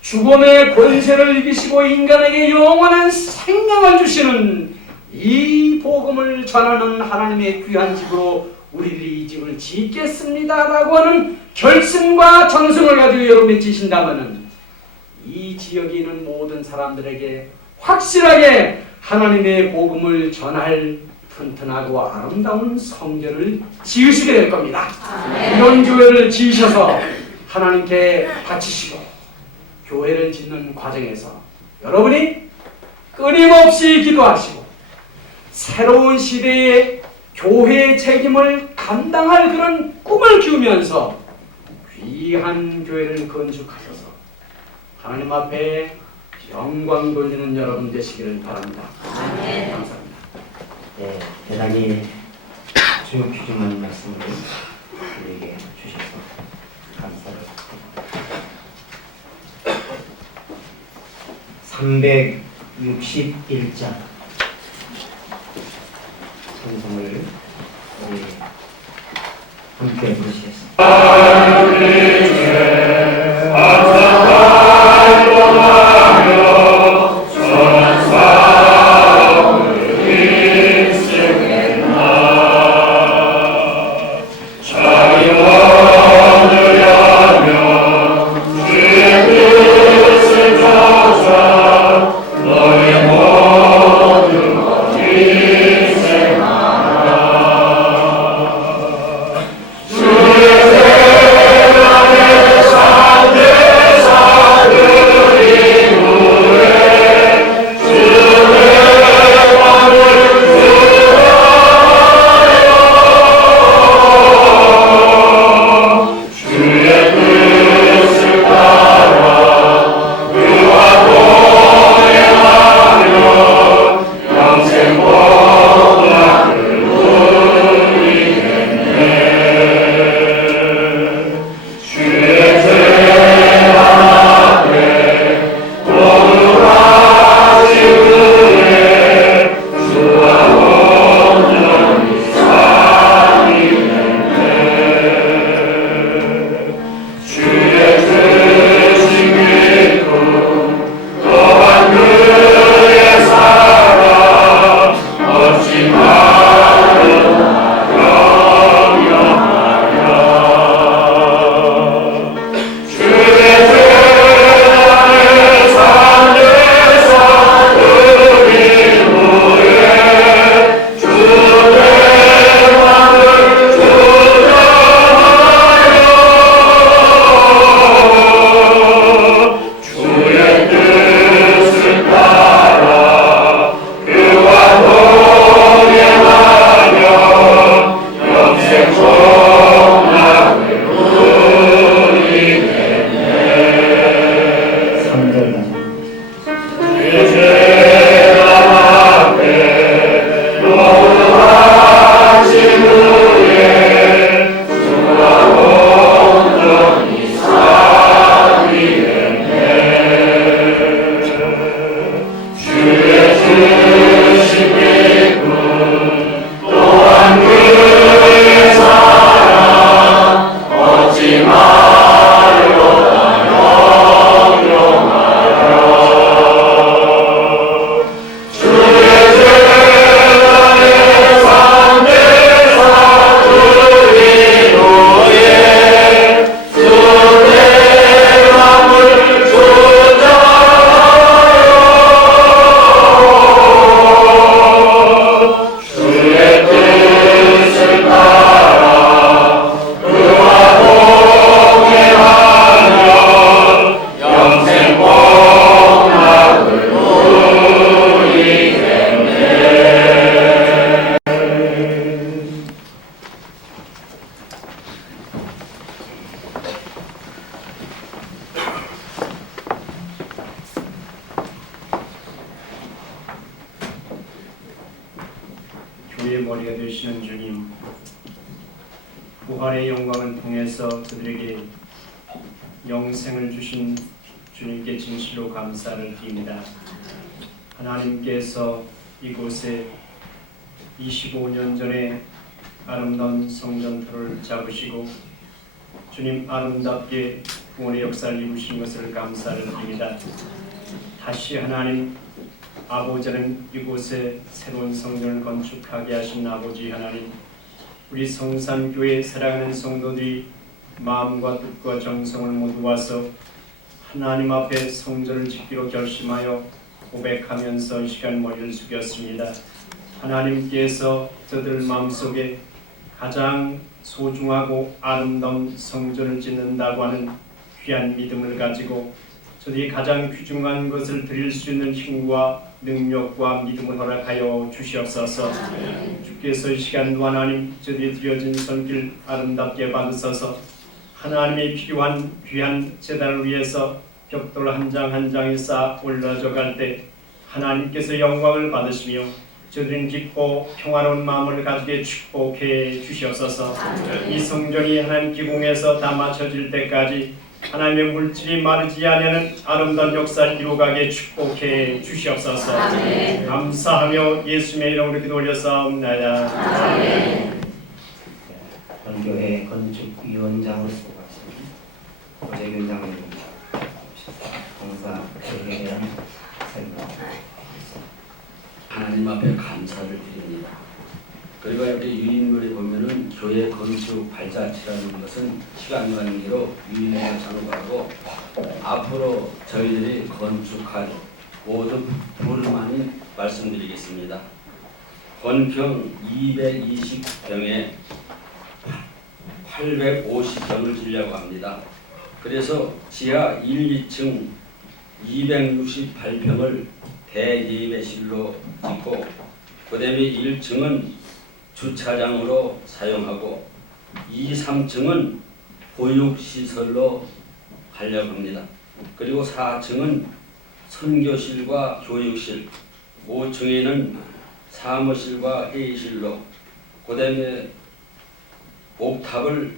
죽음의 권세를 이기시고 인간에게 영원한 생명을 주시는 이 복음을 전하는 하나님의 귀한 집으로 우리들이 이 집을 짓겠습니다라고 하는 결심과 정성을 가지고 여러분이 지신다면 이 지역에 있는 모든 사람들에게 확실하게 하나님의 복음을 전할 튼튼하고 아름다운 성전을 지으시게 될 겁니다. 이런 교회를 지으셔서 하나님께 바치시고 교회를 짓는 과정에서 여러분이 끊임없이 기도하시고 새로운 시대의 교회의 책임을 감당할 그런 꿈을 키우면서 귀한 교회를 건축하셔서 하나님 앞에 영광 돌리는 여러분 되시기를 바랍니다. 감사합니다. 네, 대단히 중요한 말씀을 우리에게 주셔서 감사를 드립니다. 361장 찬송을 우리 함께 부르시겠습니다. 주의 하게 되시는 주님, 부활의 영광을 통해서 그들에게 영생을 주신 주님께 진실로 감사를 드립니다. 하나님께서 이곳에 25년 전에 아름다운 성전터를 잡으시고 주님 아름답게 구원의 역사를 이루신 것을 감사를 드립니다. 다시 하나님 아버지는 이곳에 새로운 성전을 건축하게 하신 아버지 하나님, 우리 성산교회 사랑하는 성도들이 마음과 뜻과 정성을 모두 와서 하나님 앞에 성전을 짓기로 결심하여 고백하면서 이 시간 머리를 숙였습니다. 하나님께서 저들 마음속에 가장 소중하고 아름다운 성전을 짓는다고 하는 귀한 믿음을 가지고 저들이 가장 귀중한 것을 드릴 수 있는 힘과 능력과 믿음을 허락하여 주시옵소서. 주께서 이 시간도 하나님 저들이 드려진 손길 아름답게 받으소서. 하나님의 필요한 귀한 제단을 위해서 벽돌 한 장 한 장이 쌓아 올라져 갈 때 하나님께서 영광을 받으시며 저들은 기뻐 평화로운 마음을 가지게 축복해 주시옵소서. 이 성전이 하나님 기공에서 다 맞춰질 때까지 하나님의 물질이 마르지 않는 아름다운 역사를 이루어가게 축복해 주시옵소서. 감사하며 예수님의 이름으로 기도 올렸사옵나이다. 본교회 건축위원장으로 수고하신 고재위원장입니다. 봉사에 대한 설명. 하나님 앞에 감사를 드립니다. 그리고 이렇게 유인물에 보면은 교회 건축 발자취라는 것은 시간 관계로 유인물을 잔호하고 앞으로 저희들이 건축할 모든 부분만이 말씀드리겠습니다. 건평 220평에 850평을 지으려고 합니다. 그래서 지하 1, 2층 268평을 대예배실로 짓고 그 다음에 1층은 주차장으로 사용하고 2, 3층은 보육시설로 하려고 합니다. 그리고 4층은 선교실과 교육실, 5층에는 사무실과 회의실로, 그 다음에 옥탑을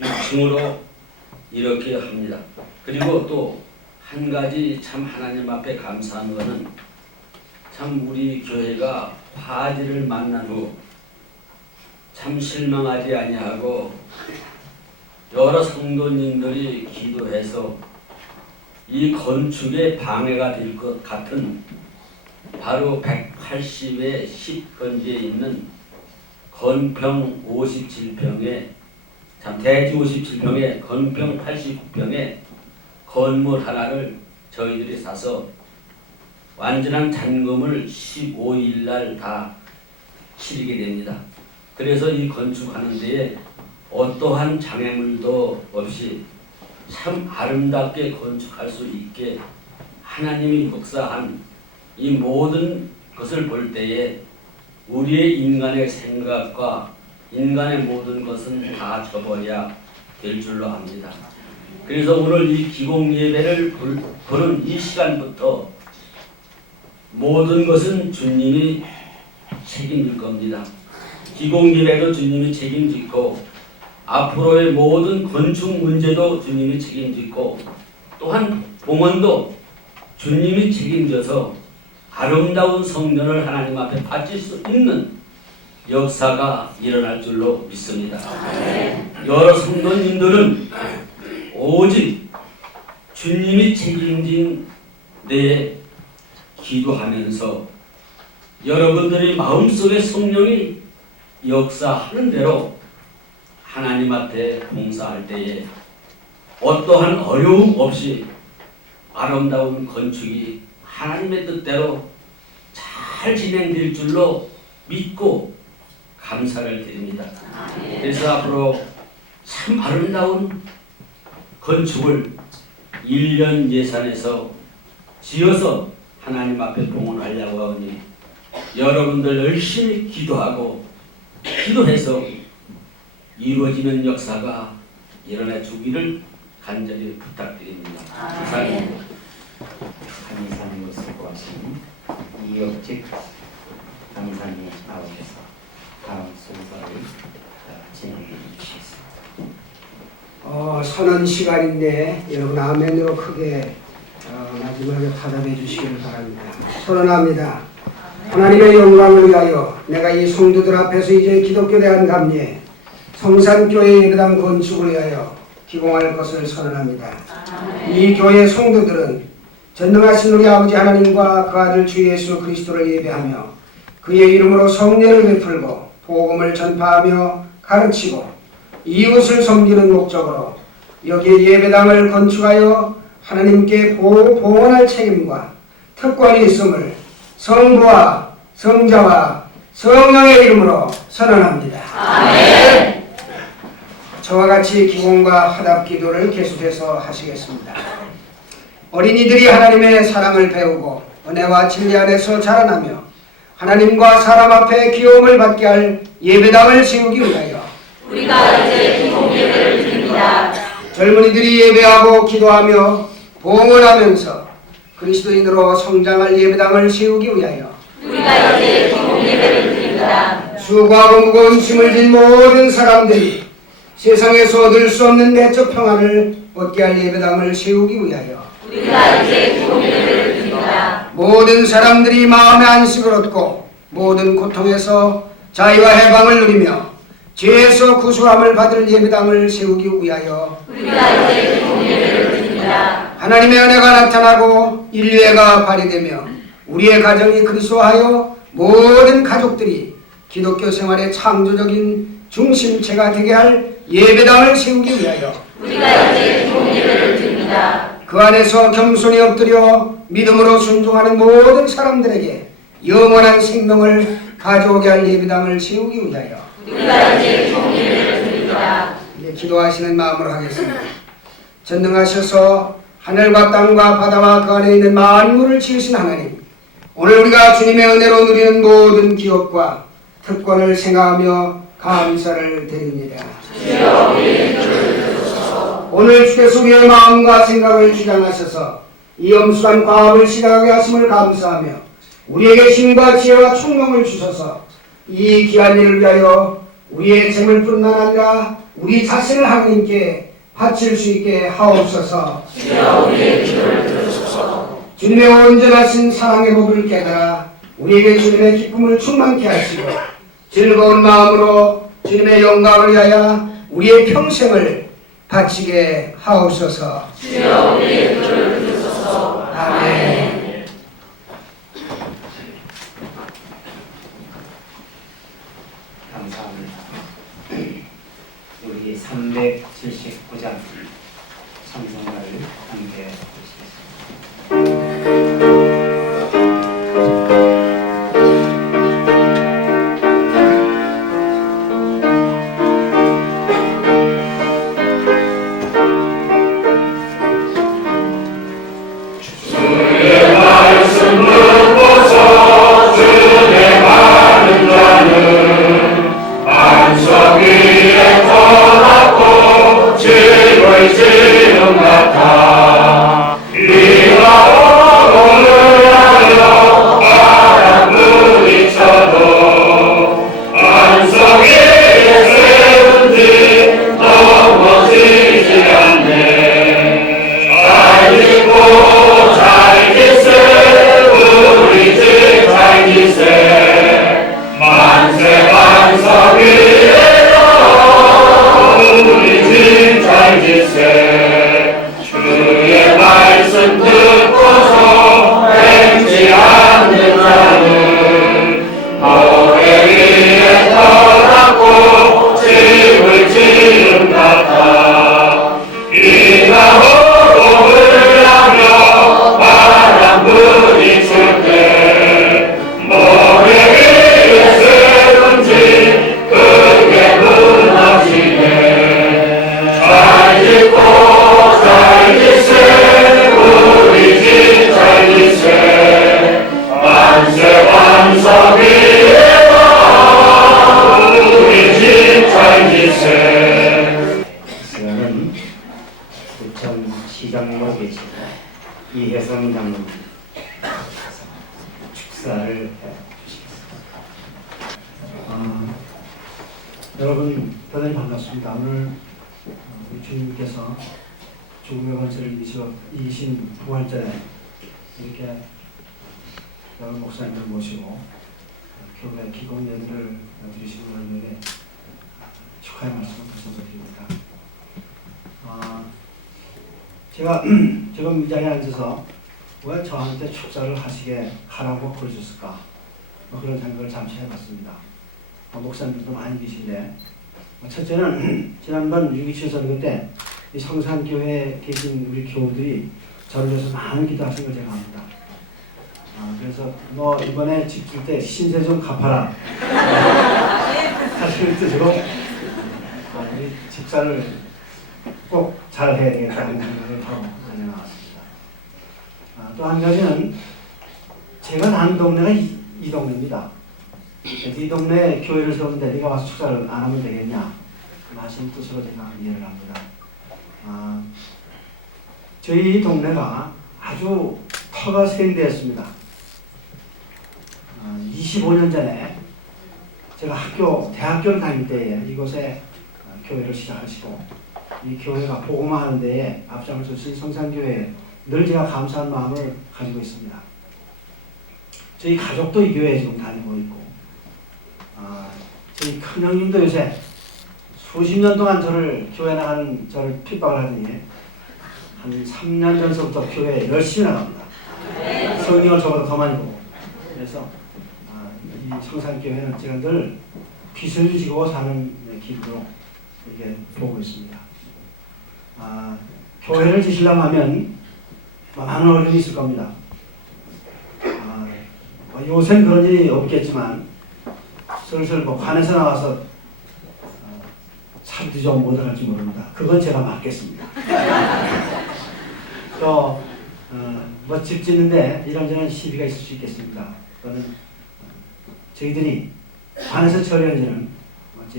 6층으로 이렇게 합니다. 그리고 또 한 가지 참 하나님 앞에 감사한 것은 참 우리 교회가 화재를 만난 후 참 실망하지 아니하고 여러 성도님들이 기도해서 이 건축에 방해가 될 것 같은 바로 180의 10건지에 있는 건평 57평에 참 대지 57평에 건평 89평에 건물 하나를 저희들이 사서 완전한 잔금을 15일 날 다 치르게 됩니다. 그래서 이 건축하는 데에 어떠한 장애물도 없이 참 아름답게 건축할 수 있게 하나님이 역사한 이 모든 것을 볼 때에 우리의 인간의 생각과 인간의 모든 것은 다 접어야 될 줄로 압니다. 그래서 오늘 이 기공 예배를 보는 이 시간부터 모든 것은 주님이 책임질 겁니다. 기공 예배도 주님이 책임지고 앞으로의 모든 건축 문제도 주님이 책임지고 또한 봉헌도 주님이 책임져서 아름다운 성전을 하나님 앞에 바칠 수 있는 역사가 일어날 줄로 믿습니다. 여러 성도님들은 오직 주님이 책임진 데에 기도하면서 여러분들이 마음속에 성령이 역사하는 대로 하나님 앞에 봉사할 때에 어떠한 어려움 없이 아름다운 건축이 하나님의 뜻대로 잘 진행될 줄로 믿고 감사를 드립니다. 그래서 앞으로 참 아름다운 건축을 1년 예산에서 지어서 하나님 앞에 봉헌하려고 하니 여러분들 열심히 기도하고 기도해서 이루어지는 역사가 일어나 주기를 간절히 부탁드립니다. 한 이사님으로 수고하신 이혁직 강사님 나오셔서 다음 순서를 진행해 주시겠습니다. 서는 시간인데 여러분 아멘으로 크게 마지막에 받아내 주시길 바랍니다. 선언합니다. 하나님의 영광을 위하여 내가 이 성도들 앞에서 이제 기독교 대한 감리에 성산교회 예배당 건축을 위하여 기공할 것을 선언합니다. 이 교회 성도들은 전능하신 우리 아버지 하나님과 그 아들 주 예수 그리스도를 예배하며 그의 이름으로 성례를 베풀고 복음을 전파하며 가르치고 이웃을 섬기는 목적으로 여기에 예배당을 건축하여 하나님께 봉헌할 책임과 특권이 있음을 성부와 성자와 성령의 이름으로 선언합니다. 아멘. 저와 같이 기공과 화답 기도를 계속해서 하시겠습니다. 어린이들이 하나님의 사랑을 배우고 은혜와 진리 안에서 자라나며 하나님과 사람 앞에 귀여움을 받게 할 예배당을 세우기 위하여 우리가 이제 기공 예배를 드립니다. 젊은이들이 예배하고 기도하며 봉헌하면서 그리스도인으로 성장할 예배당을 세우기 위하여 우리가 이제 기공 예배를 드립니다. 수고하고 무거운 짐을 진 모든 사람들이 세상에서 얻을 수 없는 내적 평안을 얻게 할 예배당을 세우기 위하여 우리가 이제 기공 예배를 드립니다. 모든 사람들이 마음의 안식을 얻고 모든 고통에서 자유와 해방을 누리며 죄에서 구수함을 받을 예배당을 세우기 위하여 우리가 이제 기공 예배를 드립니다. 하나님의 은혜가 나타나고 인류애가 발휘되며 우리의 가정이 그리스도하여 모든 가족들이 기독교 생활의 창조적인 중심체가 되게 할 예배당을 세우기 위하여 우리가 이제 기공 예배를 드립니다. 그 안에서 겸손히 엎드려 믿음으로 순종하는 모든 사람들에게 영원한 생명을 가져오게 할 예배당을 세우기 위하여 우리가 이제 기공 예배를 드립니다. 이제 기도하시는 마음으로 하겠습니다. 전능하셔서 하늘과 땅과 바다와 그 안에 있는 만물을 지으신 하나님, 오늘 우리가 주님의 은혜로 누리는 모든 기업과 특권을 생각하며 감사를 드립니다. 오늘 주께서 우리의 마음과 생각을 주장하셔서 이 엄숙한 과업을 시작하게 하심을 감사하며 우리에게 힘과 지혜와 총명을 주셔서 이 귀한 일을 위하여 우리의 재물뿐만 아니라 우리 자신을 하나님께 바칠 수 있게 하옵소서. 주님의 온전하신 사랑의 법을 깨달아 우리에게 주님의 기쁨을 충만케 하시고 즐거운 마음으로 주님의 영광을 위하여 우리의 평생을 바치게 하옵소서. 주여 우리의 기도를 들으소서. 아멘. 감사합니다. 우리 379장 찬송가를 함께 보시겠습니다. 여러분 대단히 반갑습니다. 오늘 우리 주님께서 죽음의 권세를 이기신 부활절에 이렇게 여러 목사님들 모시고 교회 기공 예배를 드리시는 분들에게 축하의 말씀을 다시 한번 드립니다. 제가 지금 이 자리에 앉아서 왜 저한테 축사를 하라고 그러셨을까? 그런 생각을 잠시 해봤습니다. 목사님들도 많이 계신데, 첫째는 지난번 6.27 선거 때 이 성산교회에 계신 우리 교우들이 저를 위해서 많은 기도하신 걸 제가 압니다. 그래서 이번에 집 줄 때 신세 좀 갚아라 하시는 뜻으로 우리 집사를 꼭 잘 해야 되겠다는 생각을 하고 나왔습니다. 또 한 가지는 제가 사는 동네가 이 동네입니다. 이 동네에 교회를 세우는데 네가 와서 축사를 안 하면 되겠냐 하신 뜻으로 제가 이해를 합니다. 저희 동네가 아주 터가 생대했습니다. 25년 전에 제가 대학교를 다닐 때에 이곳에 교회를 시작하시고 이 교회가 복음화하는 데에 앞장을 서신 성산교회에 늘 제가 감사한 마음을 가지고 있습니다. 저희 가족도 이 교회에 지금 다니고 있고 저희 큰형님도 요새 수십 년 동안 교회 나가는 저를 핍박을 하더니 한 3년 전서부터 교회에 열심히 나갑니다. 성경을 저보다 더 많이 보고. 그래서 이 성산교회는 제가 늘 빚을 지고 사는 기분으로 이렇게 보고 있습니다. 교회를 지시려고 하면 많은 어려움이 있을 겁니다. 요새는 그런 일이 없겠지만 슬슬 관에서 나와서 차비도 좀 못 나갈지 모릅니다. 그건 제가 맡겠습니다. 또 집 짓는데 이런저런 시비가 있을 수 있겠습니다. 그거는 저희들이 관에서 처리한지는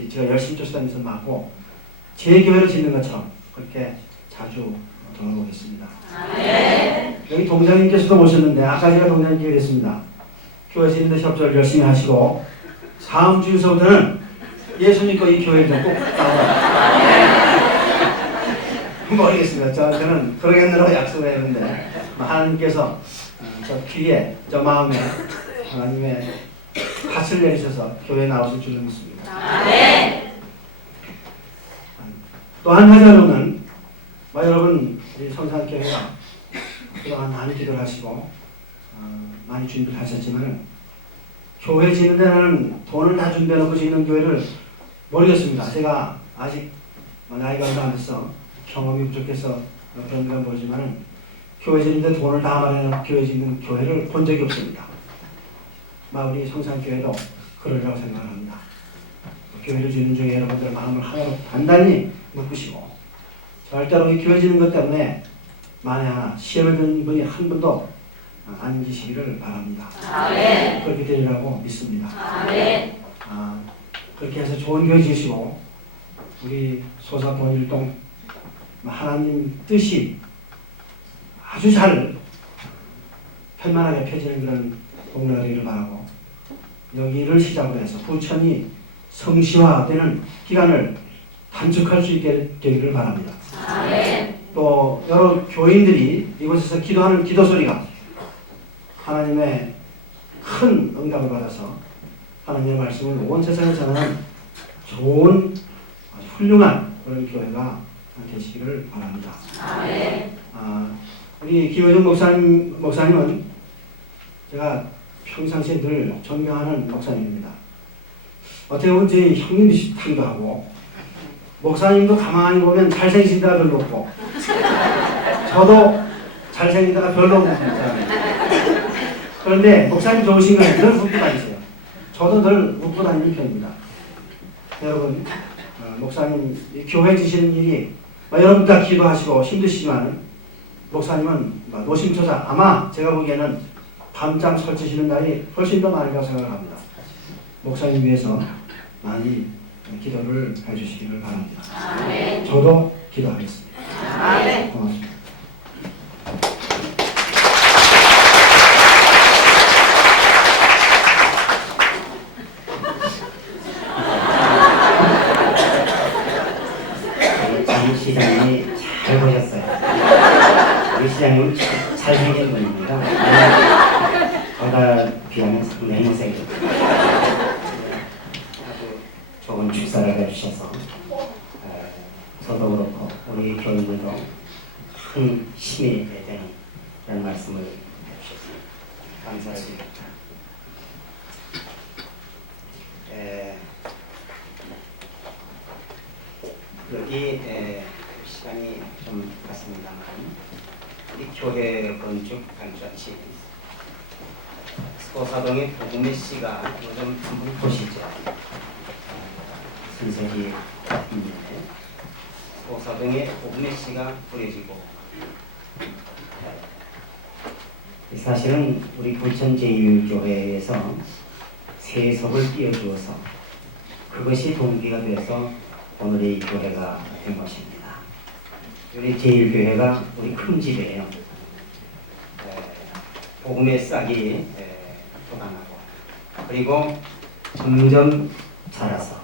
제가 열심히 쫓아다니면서 맡고 제 교회를 짓는 것처럼 그렇게 자주 돌아보겠습니다. 여기 동장님께서도 오셨는데 아까 제가 동장님께 그랬습니다. 교회 짓는 데 협조를 열심히 하시고 다음 주에서부터는 예수 믿고 이 교회를 좀 꼭 따라와. 모르겠습니다. 저한테는 그러겠느라고 약속을 했는데 하나님께서 저 귀에 저 마음에 하나님의 밭을 내리셔서 교회에 나오실 줄을 믿습니다. 또 한 가지로는 여러분 우리 성산교회가 그동안 많이 기도를 하시고 많이 준비를 하셨지만 교회 짓는 데는 돈을 다 준비해놓고 짓는 교회를 모르겠습니다. 제가 아직 나이가 얼마 안 돼서 경험이 부족해서 그런 건 모르지만 교회 짓는 데 돈을 다 마련해놓고 교회 짓는 교회를 본 적이 없습니다. 우리 성산교회도 그러리라고 생각합니다. 교회를 짓는 중에 여러분들의 마음을 하나로 단단히 묶으시고 절대로 이 교회 짓는 것 때문에 만에 하나 시험에 든 분이 한 분도 안 계시기를 바랍니다. 그렇게 되리라고 믿습니다. 그렇게 해서 좋은 교회 지으시고 우리 소사 본일동 하나님 뜻이 아주 잘 편만하게 펴지는 그런 동네가 되기를 바라고 여기를 시작으로 해서 부천이 성시화되는 기간을 단축할 수 있게 되기를 바랍니다. 또 여러 교인들이 이곳에서 기도하는 기도 소리가 하나님의 큰 응답을 받아서 하나님의 말씀을 온 세상에 전하는 좋은 훌륭한 그런 교회가 되시기를 바랍니다. 우리 기호정 목사님은 제가 평상시에 늘 존경하는 목사님입니다. 어떻게 보면 제 형님 비슷하기도 하고 목사님도 가만히 보면 잘생기신 데가 별로 없고 저도 잘생긴 데가 별로 없는 사람이에요. 그런데 목사님 좋으신 건 늘 웃고 다니세요. 저도 늘 웃고 다니는 편입니다. 여러분 목사님 교회 지시는 일이 여러분 다 기도하시고 힘드시지만 목사님은 노심초사 아마 제가 보기에는 밤잠 설치시는 날이 훨씬 더 많으리라고 생각합니다. 목사님 위해서 많이 기도를 해주시기를 바랍니다. 저도 기도하겠습니다. 고맙습니다. 시장님이 잘 보셨어요. 우리 시장님은 잘생긴 분입니다. 거기다 비하면 상당히 못생겼고 아주 좋은 축사를 해주셔서 저도 그렇고 우리 교인들도 큰 힘이 되는 그런 말씀을 해주셨습니다. 감사드립니다. 여기 시간이 좀 갔습니다만 우리 교회 건축 단장치 소사동의 복음의 씨가 요즘 한번 보시죠. 순색이 있는데 소사동의 복음의 씨가 뿌려지고 사실은 우리 부천 제1교회에서 세석을 띄워주어서 그것이 동기가 돼서 오늘의 이 교회가 된 것입니다. 우리 제1교회가 우리 큰 집이에요. 복음의 싹이 돋아나고 그리고 점점 자라서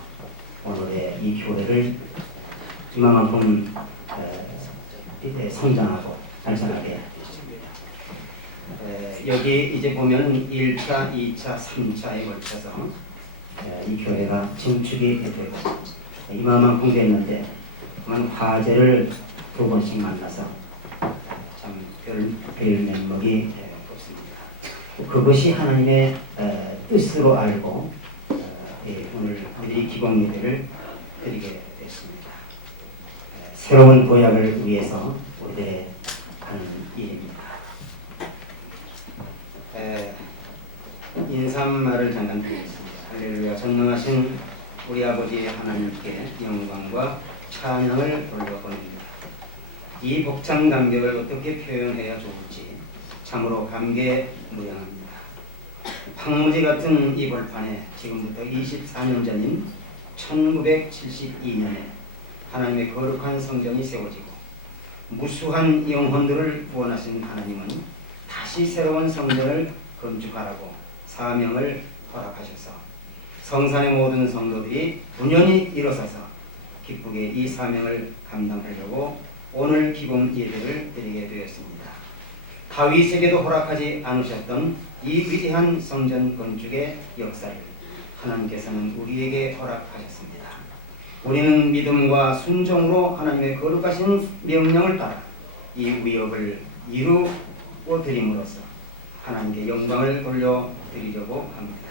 오늘의 이 교회를 이만큼 성장하고 발전하게 됐습니다. 여기 이제 보면 1차, 2차, 3차에 걸쳐서 이 교회가 증축이 되고 이만큼 됐는데 그만 화제를 2번씩 만나서 참 별 면목이 없습니다. 그것이 하나님의 뜻으로 알고 오늘 우리 기본 예배를 드리게 됐습니다. 새로운 도약을 위해서 우리들의 하는 일입니다. 인사말을 잠깐 드리겠습니다. 할렐루야. 전능하신 우리 아버지 하나님께 영광과 찬양을 돌려보냅니다. 이 벅찬 감격을 어떻게 표현해야 좋을지 참으로 감개무량합니다. 황무지 같은 이 벌판에 지금부터 24년 전인 1972년에 하나님의 거룩한 성전이 세워지고 무수한 영혼들을 구원하신 하나님은 다시 새로운 성전을 건축하라고 사명을 허락하셔서 성산의 모든 성도들이 분연히 일어서서 기쁘게 이 사명을 감당하려고 오늘 기본 예배를 드리게 되었습니다. 다윗에게도 허락하지 않으셨던 이 위대한 성전 건축의 역사를 하나님께서는 우리에게 허락하셨습니다. 우리는 믿음과 순종으로 하나님의 거룩하신 명령을 따라 이 위협을 이루어 드림으로써 하나님께 영광을 돌려드리려고 합니다.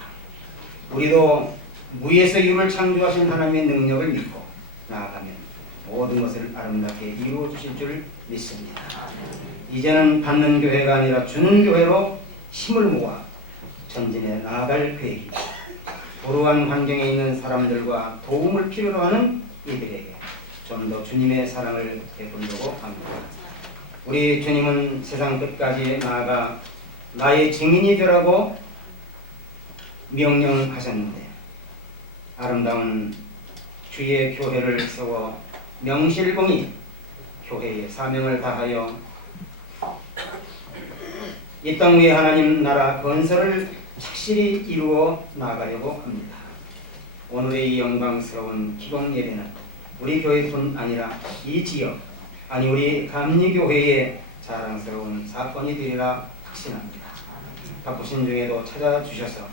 우리도 무에서 유를 창조하신 하나님의 능력을 믿고 나아가면 모든 것을 아름답게 이루어 주실 줄 믿습니다. 이제는 받는 교회가 아니라 주는 교회로 힘을 모아 전진해 나아갈 계획입니다. 불우한 환경에 있는 사람들과 도움을 필요로 하는 이들에게 좀 더 주님의 사랑을 베풀려고 합니다. 우리 주님은 세상 끝까지 나아가 나의 증인이 되라고 명령하셨는데 아름다운 주의 교회를 세워 명실공히 교회의 사명을 다하여 이 땅 위에 하나님 나라 건설을 착실히 이루어 나가려고 합니다. 오늘의 이 영광스러운 기공 예배는 우리 교회뿐 아니라 이 지역, 아니 우리 감리교회의 자랑스러운 사건이 되리라 확신합니다. 바쁘신 중에도 찾아주셔서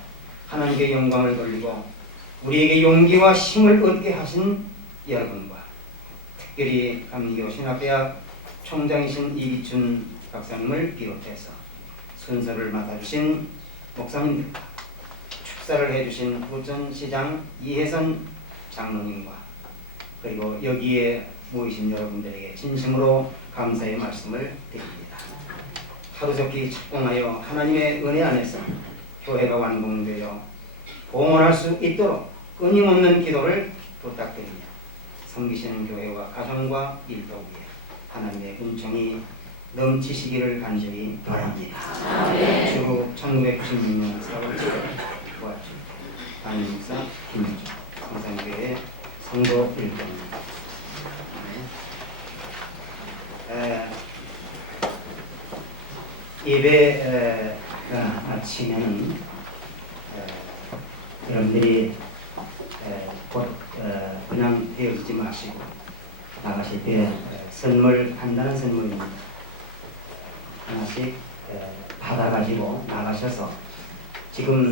하나님께 영광을 돌리고 우리에게 용기와 힘을 얻게 하신 여러분과 특별히 감리교 신학대학 총장이신 이기춘 박사님을 비롯해서 순서를 맡아주신 목사님들과 축사를 해주신 부천시장 이혜선 장로님과 그리고 여기에 모이신 여러분들에게 진심으로 감사의 말씀을 드립니다. 하루속히 착공하여 하나님의 은혜 안에서 교회가 완공되어 봉헌할 수 있도록 끊임없는 기도를 부탁드리며 섬기시는 교회와 가정과 일도 위에 하나님의 은총이 넘치시기를 간절히 바랍니다. 주 1996년 4월 7일 부활주 담임목사 김유주 성산교회 성도 일동입니다. 예배 아침에는 여러분들이 곧 그냥 되어있지 마시고 나가실 때 선물, 간단한 선물 하나씩 받아가지고 나가셔서 지금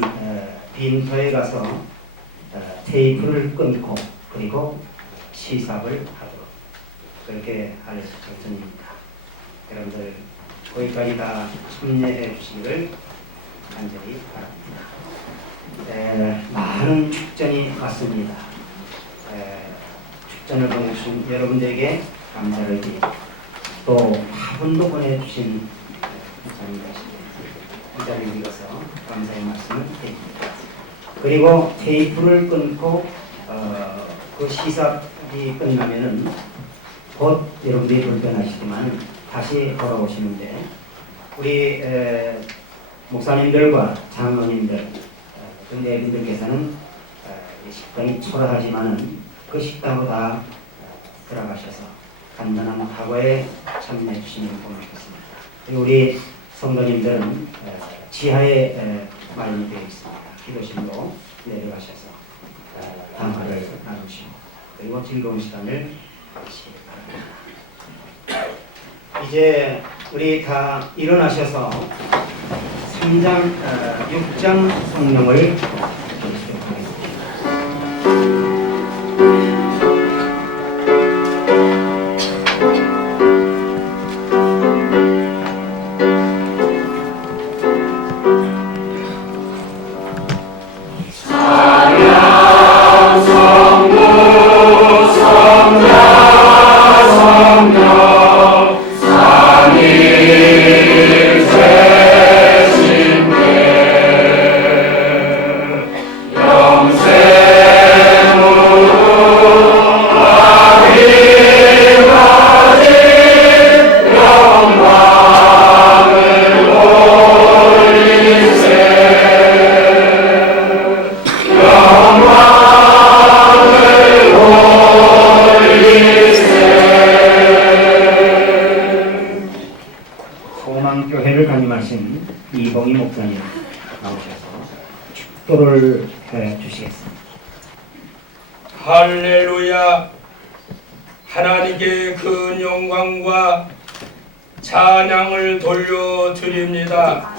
빈터에 가서 테이프를 끊고 그리고 시삽을 하도록 그렇게 할 작전입니다. 여러분들 거기까지 다 참여해 주시기를 간절히 바랍니다. 많은 축전이 왔습니다. 축전을 보내주신 여러분들에게 감사를 드리고 또 화분도 보내주신 목사님들에게 이 자리를 빌어서 감사의 말씀을 드립니다. 그리고 테이프를 끊고 그 시삽이 끝나면은 곧 여러분들이 불편하시지만 다시 돌아오시는데 우리 목사님들과 장로님들 내분들께서는 식당이 초라하지만은 그 식당으로 다 들어가셔서 간단한 화거에 참여해 주시면 고맙겠습니다. 그리고 우리 성도님들은 지하에 마련이 되어 있습니다. 기도실로 내려가셔서 담화를 나누시고 그리고 즐거운 시간을 가지시기 바랍니다. 이제 우리 다 일어나셔서 3장, 6장 성령을 읽으시도록 하겠습니다. 소망교회를 담임하신 이봉희 목사님 나오셔서 축도를 해 주시겠습니다. 할렐루야. 하나님께 큰 영광과 찬양을 돌려드립니다.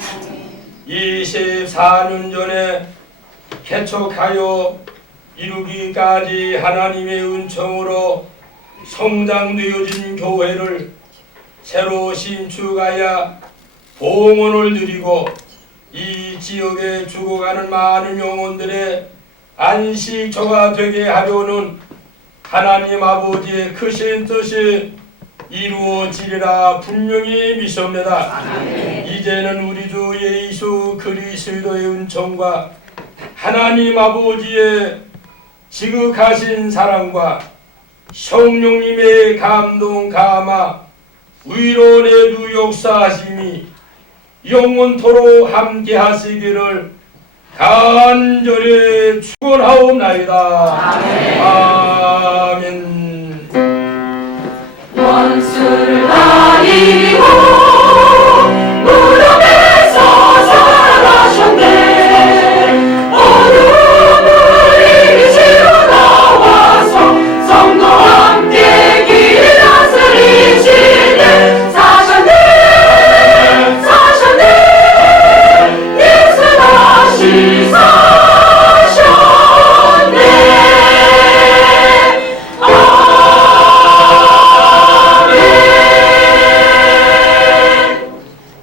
24년 전에 개척하여 이루기까지 하나님의 은총으로 성장되어진 교회를 새로 신축하여 봉헌을 드리고 이 지역에 죽어가는 많은 영혼들의 안식처가 되게 하려는 하나님 아버지의 크신 뜻이 이루어지리라 분명히 믿습니다. 이제는 우리 주 예수 그리스도의 은총과 하나님 아버지의 지극하신 사랑과 성령님의 감동 감화 위로 내주 역사하심이 영원토록 함께 하시기를 간절히 축원하옵나이다. 아멘.